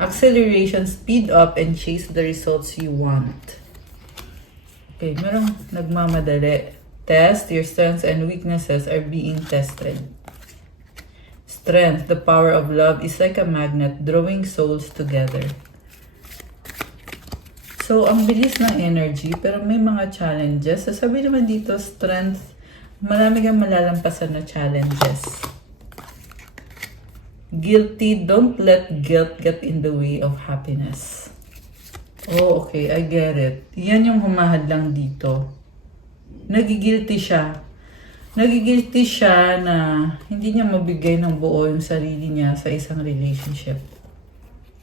Acceleration, speed up, and chase the results you want. Okay, merong nagmamadali. Test, your strengths and weaknesses are being tested. Strength, the power of love is like a magnet drawing souls together. So, ang bilis ng energy, pero may mga challenges. So, sabi naman dito, strength, marami kang malalampasan na challenges. Guilty, don't let guilt get in the way of happiness. Oh, okay, I get it. Yan yung humahad lang dito. Nagigilty siya. Nagigilty siya na hindi niya mabigay ng buo yung sarili niya sa isang relationship.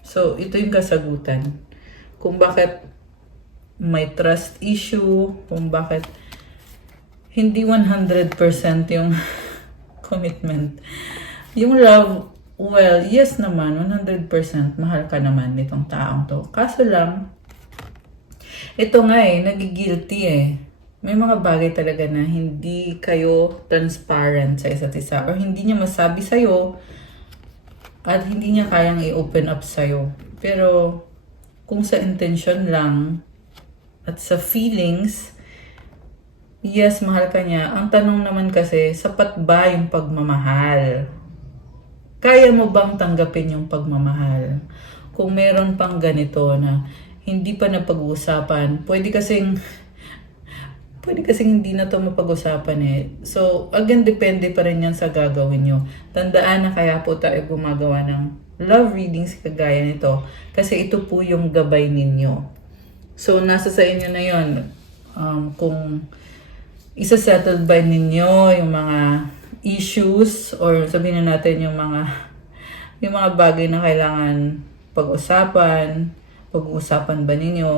So, ito yung kasagutan. Kung bakit may trust issue, kung bakit hindi 100% yung commitment. Yung love, well, yes naman, 100% mahal ka naman nitong taong to. Kaso lang, ito nga nagigilty May mga bagay talaga na hindi kayo transparent sa isa't isa or hindi niya masabi sa'yo at hindi niya kayang i-open up sa'yo. Pero kung sa intention lang at sa feelings, yes, mahal ka niya. Ang tanong naman kasi, sapat ba yung pagmamahal? Kaya mo bang tanggapin yung pagmamahal? Kung meron pang ganito na hindi pa napag-uusapan. Pwede kasing hindi na to mapag-usapan eh. So, again, depende pa rin yan sa gagawin nyo. Tandaan na kaya po tayo gumagawa ng love readings kagaya nito. Kasi ito po yung gabay ninyo. So, nasa sa inyo na yon kung isa-settle by ninyo yung mga issues or sabihin na natin yung mga bagay na kailangan pag-uusapan ba ninyo,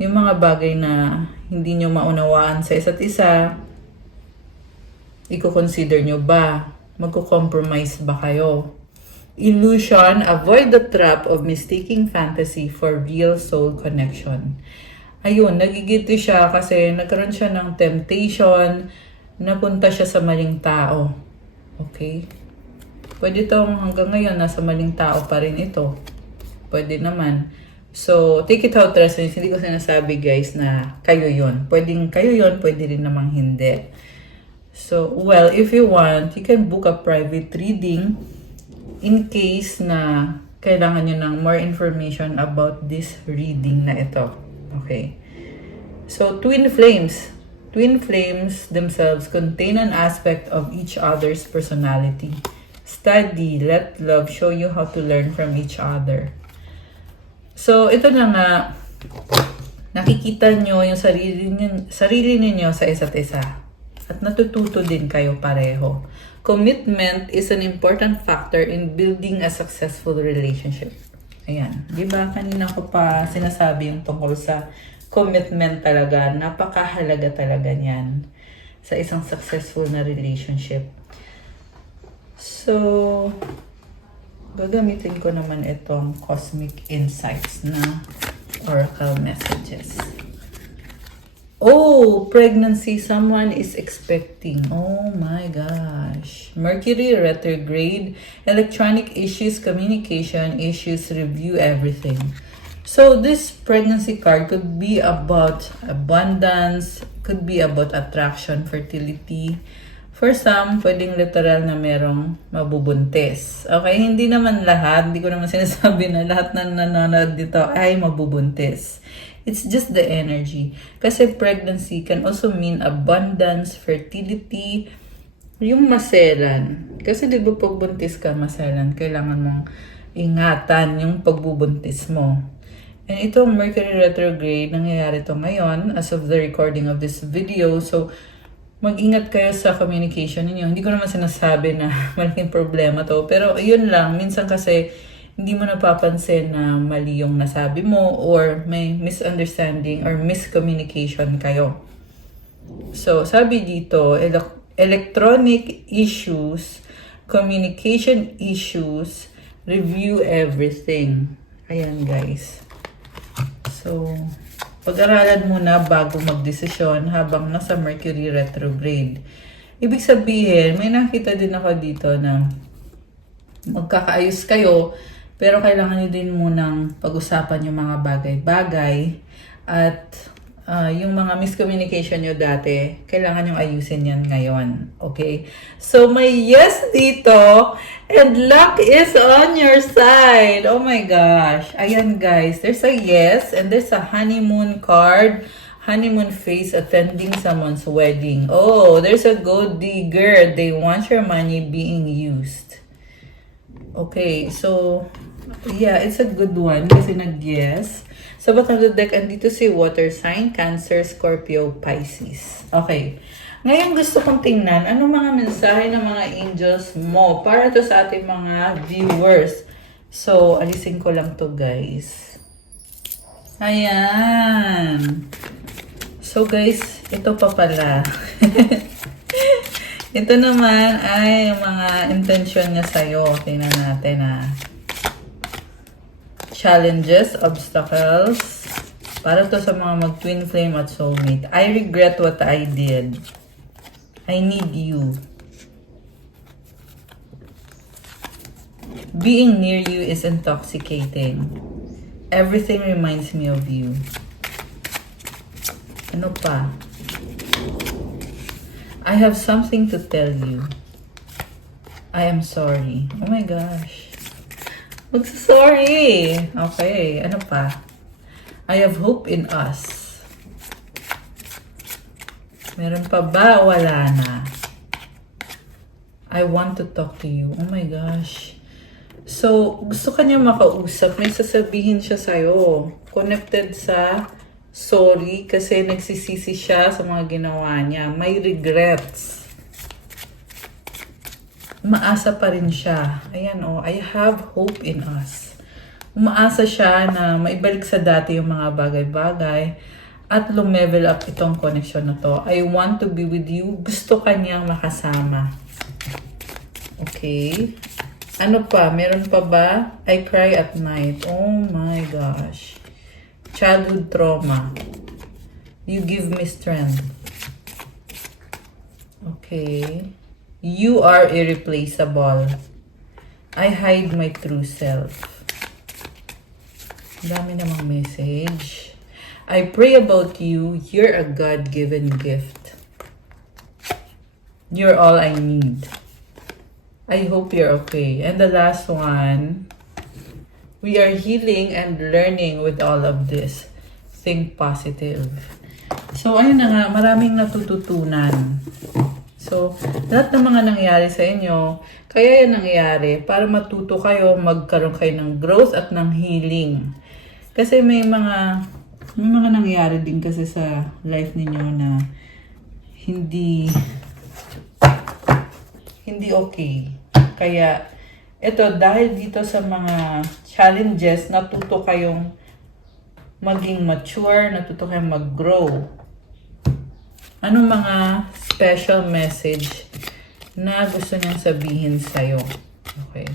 yung mga bagay na hindi nyo maunawaan sa isa't isa, i-consider nyo ba? Magko-compromise ba kayo? Illusion, avoid the trap of mistaking fantasy for real soul connection. Ayun, nagigiti siya kasi nagkaroon siya ng temptation, napunta siya sa maling tao. Okay? Pwede tong hanggang ngayon, nasa maling tao pa rin ito. Pwede naman. So, take it how it resonates. Hindi ko sinasabi guys na kayo yon. Pwedeng kayo yon, pwede rin namang hindi. So, well, if you want, you can book a private reading in case na kailangan nyo ng more information about this reading na ito. Okay. So, twin flames. Twin flames themselves contain an aspect of each other's personality. Study, let love show you how to learn from each other. So, ito na nga, nakikita nyo yung sarili ninyo sa isa't isa. At natututo din kayo pareho. Commitment is an important factor in building a successful relationship. Ayan. Diba? Kanina ko pa sinasabi yung tungkol sa commitment talaga. Napakahalaga talaga niyan sa isang successful na relationship. So, gagamitin ko naman itong Cosmic Insights na Oracle Messages. Oh, pregnancy. Someone is expecting. Oh my gosh. Mercury retrograde. Electronic issues, communication issues, review everything. So this pregnancy card could be about abundance, could be about attraction, fertility. For some, pwedeng literal na merong mabubuntis. Okay, hindi naman lahat. Hindi ko naman sinasabi na lahat na nanonood dito ay mabubuntis. It's just the energy. Kasi pregnancy can also mean abundance, fertility, yung maselan. Kasi di ba pag buntis ka, maselan, kailangan mong ingatan yung pagbubuntis mo. And itong Mercury retrograde, nangyayari to ngayon as of the recording of this video. So, mag-ingat kayo sa communication ninyo. Hindi ko naman sinasabi na malaking problema to. Pero yun lang, minsan kasi hindi mo napapansin na mali yung nasabi mo or may misunderstanding or miscommunication kayo. So, sabi dito, electronic issues, communication issues, review everything. Ayan guys. So, pag-aralan muna bago magdesisyon habang nasa Mercury retrograde. Ibig sabihin, may nakita din ako dito na magkakaayos kayo, pero kailangan nyo din munang pag-usapan yung mga bagay-bagay at yung mga miscommunication nyo dati, kailangan nyo ayusin yan ngayon. Okay? So, may yes dito and luck is on your side. Oh my gosh. Ayan guys, there's a yes and there's a honeymoon card. Honeymoon phase attending someone's wedding. Oh, there's a gold digger. They want your money being used. Okay, so yeah, it's a good one kasi nag-yes. Sa bottom of the deck, andito si water sign, Cancer, Scorpio, Pisces. Okay. Ngayon gusto kong tingnan anong mga mensahe ng mga angels mo para to sa ating mga viewers. So, alisin ko lang to guys. Ayan. So guys, ito pa pala. Ito naman ay yung mga intention niya sa'yo. Tingnan natin challenges, obstacles, para to sa mga mag-twin flame at soulmate. I regret what I did. I need you. Being near you is intoxicating. Everything reminds me of you. Ano pa? I have something to tell you. I am sorry. Oh my gosh. Magsasorry. Okay, ano pa? I have hope in us. Meron pa ba? Wala na. I want to talk to you. Oh my gosh. So, gusto ka niya makausap. May sasabihin siya sa'yo. Connected sa sorry kasi nagsisisi siya sa mga ginawa niya. May regrets. Umaasa pa rin siya. Ayan oh, I have hope in us. Umaasa siya na maibalik sa dati yung mga bagay-bagay at lumevel up itong connection na to. I want to be with you. Gusto ka niyang makasama. Okay. Ano pa? Meron pa ba? I cry at night. Oh my gosh. Childhood trauma. You give me strength. Okay. You are irreplaceable. I hide my true self. Dami namang message. I pray about you. You're a God-given gift. You're all I need. I hope you're okay. And the last one, we are healing and learning with all of this. Think positive. So, ayun na nga, maraming natututunan. So, lahat ng mga nangyari sa inyo, kaya yan nangyari para matuto kayo, magkaroon kayo ng growth at ng healing. Kasi may mga nangyari din kasi sa life ninyo na hindi okay. Kaya, ito, dahil dito sa mga challenges, natuto kayong maging mature, natuto kayong mag-grow. Anong mga special message na gusto niyang sabihin sa'yo? Okay.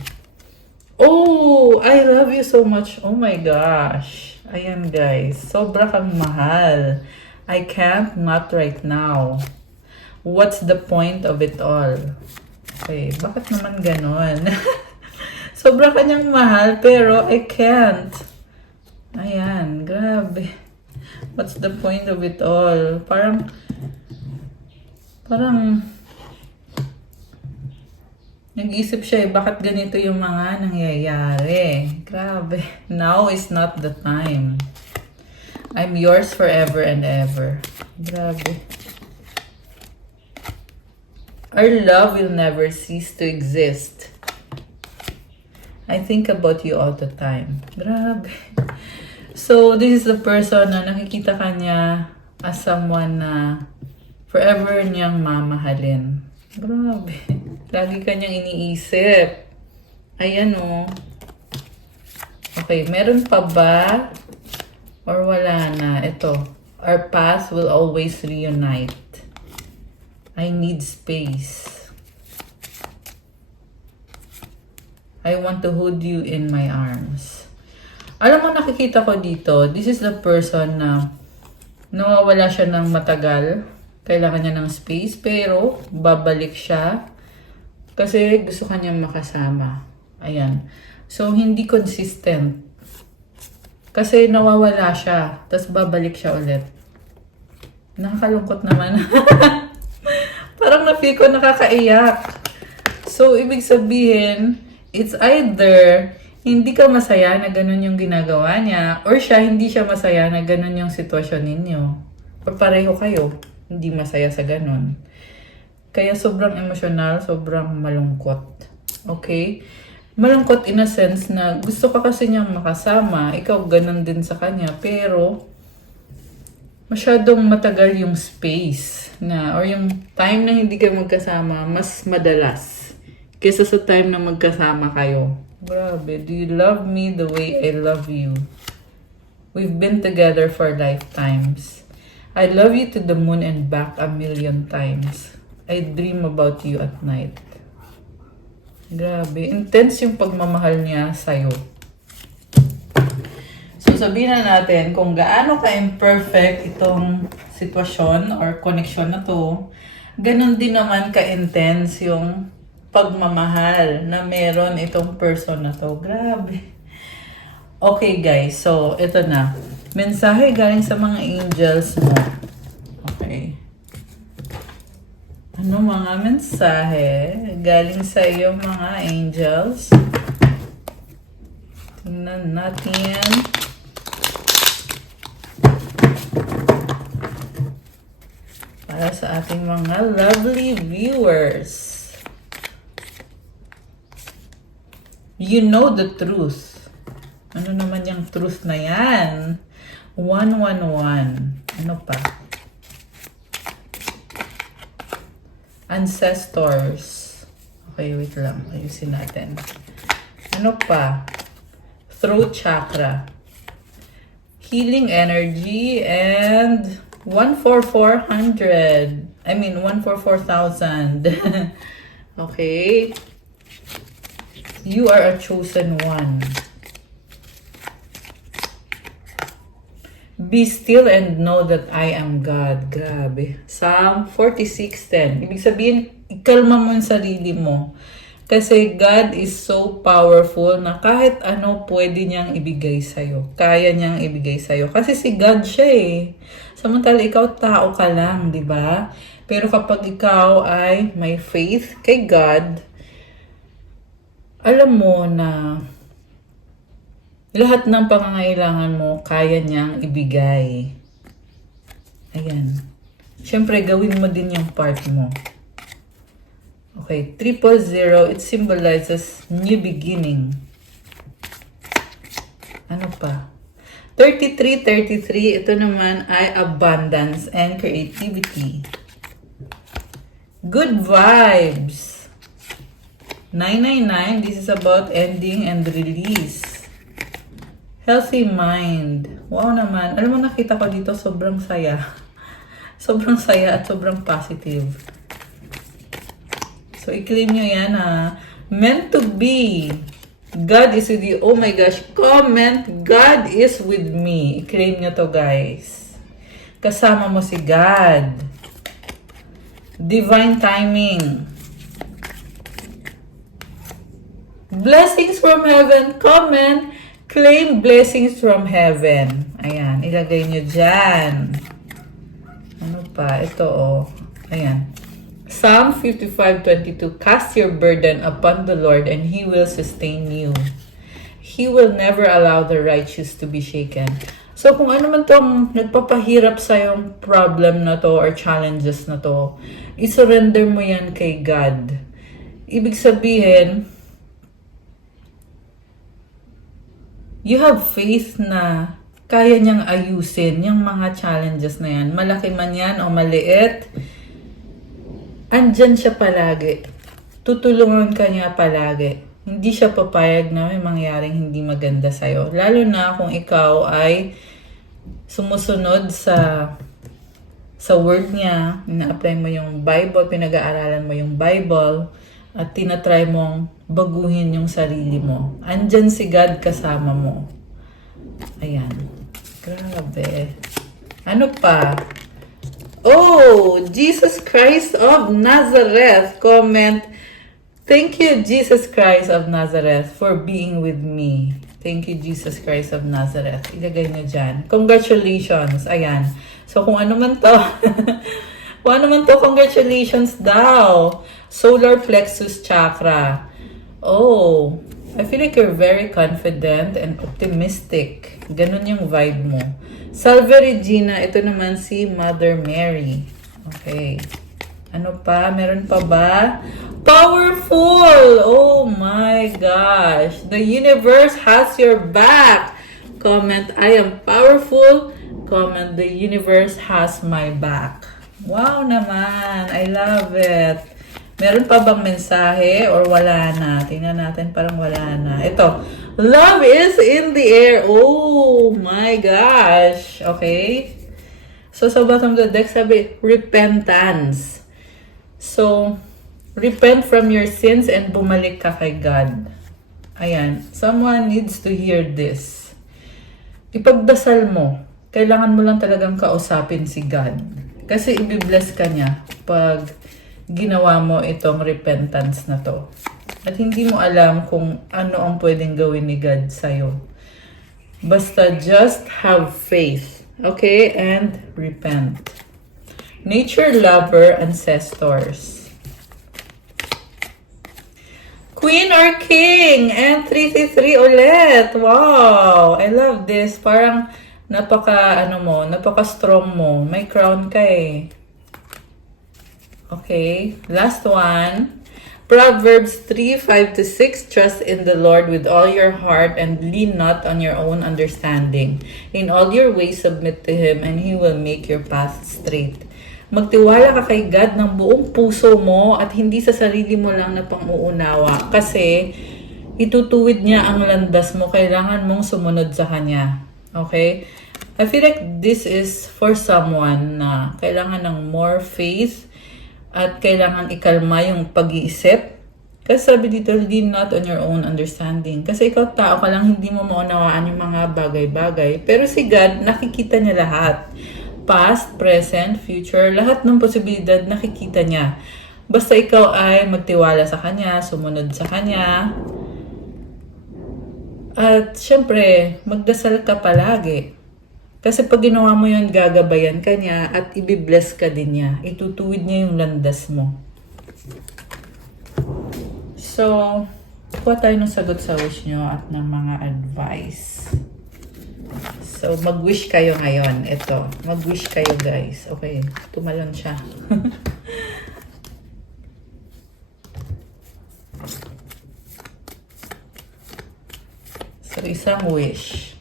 Oh, I love you so much. Oh my gosh. Ayan guys, sobra kang mahal. I can't not right now. What's the point of it all? Okay, bakit naman ganon? Sobra kanyang mahal, pero I can't. Ayan, grabe. What's the point of it all? Parang, nag-isip siya bakit ganito yung mga nangyayari. Grabe. Now is not the time. I'm yours forever and ever. Grabe. Our love will never cease to exist. I think about you all the time. Grabe. So, this is the person na nakikita ka niya as someone na forever niyang mamahalin. Grabe. Lagi ka niyang iniisip. Ayan o. Okay, meron pa ba? Or wala na? Ito. Our paths will always reunite. I need space. I want to hold you in my arms. Alam mo, nakikita ko dito, this is the person na nawawala siya ng matagal. Kailangan niya ng space, pero babalik siya kasi gusto kanyang makasama. Ayan. So, hindi consistent. Kasi nawawala siya, tapos babalik siya ulit. Nakakalungkot naman. Parang na-feel ko nakakaiyak. So, ibig sabihin, it's either hindi ka masaya na ganun yung ginagawa niya, or hindi siya masaya na ganun yung sitwasyon ninyo. Or pareho kayo, hindi masaya sa ganun. Kaya sobrang emosyonal, sobrang malungkot. Okay? Malungkot in a sense na gusto ka kasi niyang makasama, ikaw ganun din sa kanya, pero masyadong matagal yung space na, or yung time na hindi kayo magkasama, mas madalas kaysa sa time na magkasama kayo. Grabe, do you love me the way I love you? We've been together for lifetimes. I love you to the moon and back 1,000,000 times. I dream about you at night. Grabe, intense yung pagmamahal niya sa'yo. So, sabihin na natin kung gaano ka-imperfect itong sitwasyon or connection na to, ganun din naman ka-intense yung pagmamahal na meron itong person na to. Grabe. Okay guys, so ito na. Mensahe galing sa mga angels mo. Okay. Ano mga mensahe galing sa iyong mga angels? Tingnan natin. para sa ating mga lovely viewers. You know the truth. Ano naman yung truth na yan? 111. Ano pa? Ancestors. Okay, wait lang. Ayusin natin. Ano pa? Throat chakra. Healing energy and 144,000. Okay. You are a chosen one. Be still and know that I am God. Grabe. Psalm 46:10. Ibig sabihin, ikalma mo yung sarili mo. Kasi God is so powerful na kahit ano pwede niyang ibigay sa'yo. Kaya niyang ibigay sa'yo. Kasi si God siya eh. Samantala ikaw tao ka lang, di ba? Pero kapag ikaw ay may faith kay God, alam mo na lahat ng pangangailangan mo kaya niyang ibigay. Ayan. Siyempre, gawin mo din yung part mo. Okay, 000, it symbolizes new beginning. Ano pa? 33, ito naman ay abundance and creativity. Good vibes. 999, this is about ending and release. Healthy mind. Wow naman. Alam mo, nakita ko dito, sobrang saya. Sobrang saya at sobrang positive. So, i-claim nyo yan ha. Meant to be. God is with you. Oh my gosh. Comment, God is with me. I-claim nyo to, guys. Kasama mo si God. Divine timing. Blessings from heaven. Comment, claim blessings from heaven. Ayan. Ilagay nyo dyan. Ano pa? Ito, oh. Ayan. Psalm 55:22, cast your burden upon the Lord and He will sustain you. He will never allow the righteous to be shaken. So kung ano man tong nagpapahirap sa yung problem na to or challenges na to, isurrender mo yan kay God. Ibig sabihin, you have faith na kaya niyang ayusin yung mga challenges na yan. Malaki man yan o maliit, andyan siya palagi. Tutulungan ka niya palagi. Hindi siya papayag na may mangyaring hindi maganda sa'yo. Lalo na kung ikaw ay sumusunod sa word niya, ina-apply mo yung Bible, pinag-aaralan mo yung Bible, at tinatry mong baguhin yung sarili mo. Andyan si God kasama mo. Ayan. Grabe. Ano pa? Oh, Jesus Christ of Nazareth. Comment, thank you, Jesus Christ of Nazareth, for being with me. Thank you, Jesus Christ of Nazareth. Ilagay nyo dyan. Congratulations. Ayan. So, kung ano man to, kung ano man to, congratulations daw. Solar plexus chakra. Oh, I feel like you're very confident and optimistic. Ganun yung vibe mo. Salve Regina, ito naman si Mother Mary. Okay. Ano pa? Meron pa ba? Powerful! Oh my gosh. The universe has your back. Comment, I am powerful. Comment, the universe has my back. Wow naman. I love it. Meron pa bang mensahe or wala na? Tingnan natin, parang wala na. Ito, love is in the air. Oh my gosh. Okay. So, sa bottom of the deck, sabi, repentance. So, repent from your sins and bumalik ka kay God. Ayan. Someone needs to hear this. Ipagdasal mo. Kailangan mo lang talagang kausapin si God. Kasi ibibless ka niya pag ginawa mo itong repentance na to. At hindi mo alam kung ano ang pwedeng gawin ni God sa'yo. Basta just have faith. Okay? And repent. Nature lover, ancestors. Queen or King? And 333 ulit. Wow! I love this. Parang napaka strong mo. May crown ka eh. Okay, last one. Proverbs 3:5-6. Trust in the Lord with all your heart and lean not on your own understanding. In all your ways submit to Him and He will make your path straight. Magtiwala ka kay God ng buong puso mo at hindi sa sarili mo lang na pang-uunawa. Kasi itutuwid niya ang landas mo. Kailangan mong sumunod sa Kanya. Okay? I feel like this is for someone na kailangan ng more faith at kailangan ikalma yung pag-iisip. Kasi sabi dito, lean not on your own understanding. Kasi ikaw tao ka lang, hindi mo maunawaan yung mga bagay-bagay. Pero si God, nakikita niya lahat. Past, present, future, lahat ng posibilidad nakikita niya. Basta ikaw ay magtiwala sa Kanya, sumunod sa Kanya. At syempre, magdasal ka palagi. Kasi pag ginawa mo yun, gagabayan ka niya at ibibless ka din niya. Itutuwid niya yung landas mo. So, kuha tayo ng sagot sa wish nyo at ng mga advice. So, mag-wish kayo ngayon. Ito, mag-wish kayo guys. Okay, tumalon siya. So, isang wish.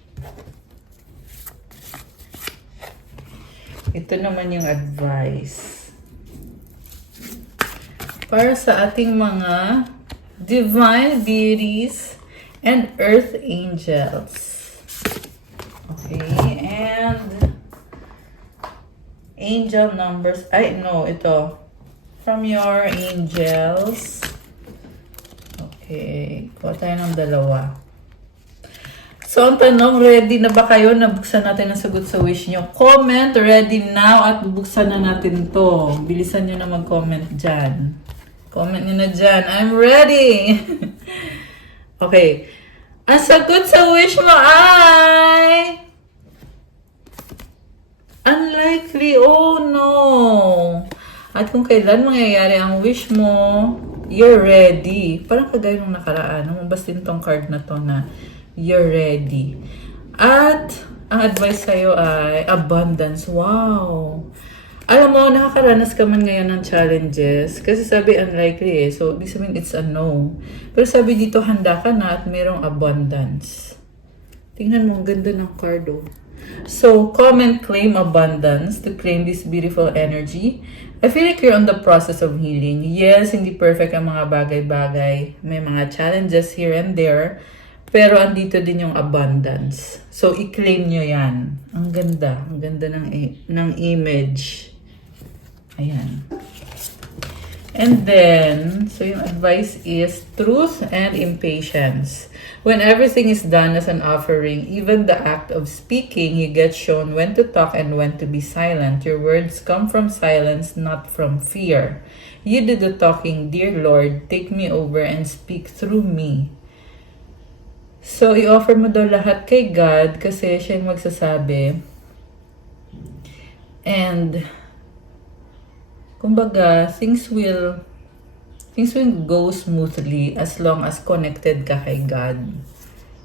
Ito naman yung advice. Para sa ating mga divine deities and earth angels. Okay, and angel numbers. Ay, no, ito. From your angels. Okay, kuha tayo ng dalawa. So, ang tanong, ready na ba kayo? Nabuksan natin ang sagot sa wish nyo. Comment, ready now, at buksan na natin to. Bilisan nyo na mag-comment dyan. Comment nyo na dyan. I'm ready! Okay. Ang sagot sa wish mo ay... unlikely. Oh, no! At kung kailan mangyayari ang wish mo, you're ready. Parang kagaya nung nakaraan. Lumabas din tong card na to na you're ready. At ang advice sa'yo ay abundance. Wow! Alam mo, nakakaranas ka man ngayon ng challenges. Kasi sabi unlikely eh. So, ibig sabihin it's a no. Pero sabi dito, handa ka na at mayroong abundance. Tingnan mo, ang ganda ng card oh. So, comment, claim abundance to claim this beautiful energy. I feel like you're on the process of healing. Yes, hindi perfect ang mga bagay-bagay. May mga challenges here and there. Pero andito din yung abundance. So, i-claim nyo yan. Ang ganda. Ang ganda ng image. Ayan. And then, so yung advice is truth and impatience. When everything is done as an offering, even the act of speaking, you get shown when to talk and when to be silent. Your words come from silence, not from fear. You do the talking, dear Lord, take me over and speak through me. So, i-offer mo daw lahat kay God kasi siya yung magsasabi. And, kumbaga, things will go smoothly as long as connected ka kay God.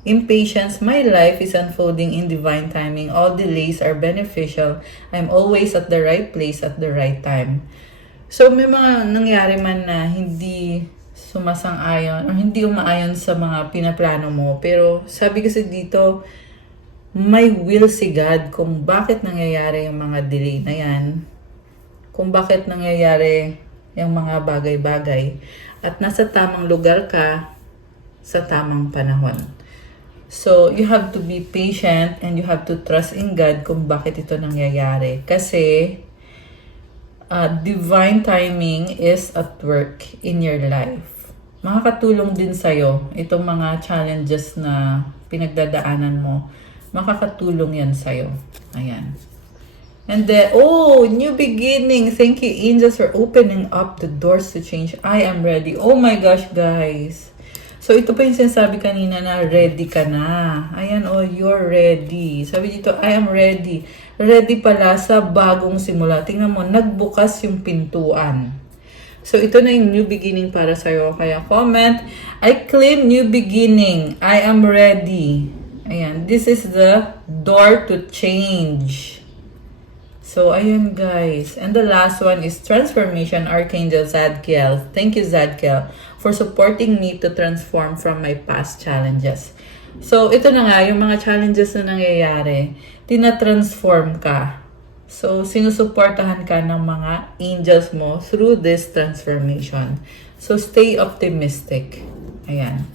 Impatience, my life is unfolding in divine timing. All delays are beneficial. I'm always at the right place at the right time. So, may mga nangyari man na hindi sumasang-ayon o hindi umaayon sa mga pinaplano mo. Pero sabi kasi dito, may will si God kung bakit nangyayari yung mga delay na yan. Kung bakit nangyayari yung mga bagay-bagay. At nasa tamang lugar ka sa tamang panahon. So, you have to be patient and you have to trust in God kung bakit ito nangyayari. Kasi, divine timing is at work in your life. Makakatulong din sa'yo itong mga challenges na pinagdadaanan mo. Makakatulong yan sa'yo. Ayan. And then, oh, new beginning. Thank you, angels, for opening up the doors to change. I am ready. Oh my gosh, guys. So, ito pa yung sinasabi kanina na ready ka na. Ayan, oh, you're ready. Sabi dito, I am ready. Ready pala sa bagong simula. Tingnan mo, nagbukas yung pintuan. So, ito na yung new beginning para sa'yo. Kaya comment, I claim new beginning. I am ready. Ayan, this is the door to change. So, ayun guys. And the last one is Transformation Archangel Zadkiel. Thank you, Zadkiel, for supporting me to transform from my past challenges. So, ito na nga, yung mga challenges na nangyayari, tinatransform ka. So, sinusuportahan ka ng mga angels mo through this transformation. So, stay optimistic. Ayan.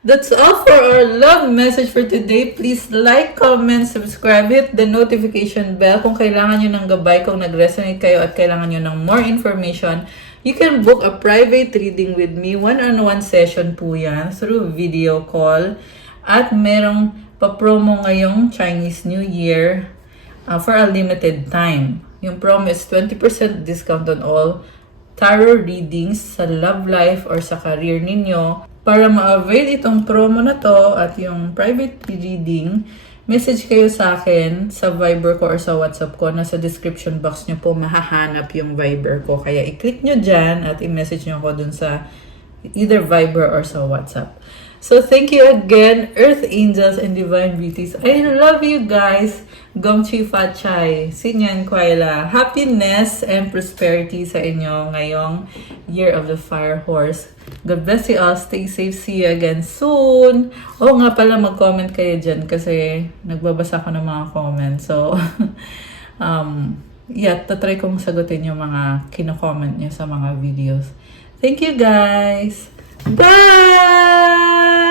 That's all for our love message for today. Please like, comment, subscribe, hit the notification bell kung kailangan nyo ng gabay, kung nag-resonate kayo at kailangan nyo ng more information. You can book a private reading with me. One-on-one session po yan through video call. At merong pa-promo ngayong Chinese New Year for a limited time. Yung promo is 20% discount on all tarot readings sa love life or sa career ninyo. Para ma-avail itong promo na to at yung private reading, message kayo sa akin sa Viber ko or sa WhatsApp ko. Nasa description box nyo po mahahanap yung Viber ko. Kaya i-click nyo dyan at i-message nyo ko dun sa either Viber or sa WhatsApp. So thank you again, Earth Angels and Divine Beauties. I love you guys. Gongchi Fa Chai. Sinyan Kwaila. Happiness and prosperity sa inyo ngayong Year of the Fire Horse. God bless you all. Stay safe. See you again soon. Oo nga pala, mag-comment kayo dyan kasi nagbabasa ko ng mga comments. So, tatry kong sagutin yung mga kino-comment nyo sa mga videos. Thank you guys. Bye!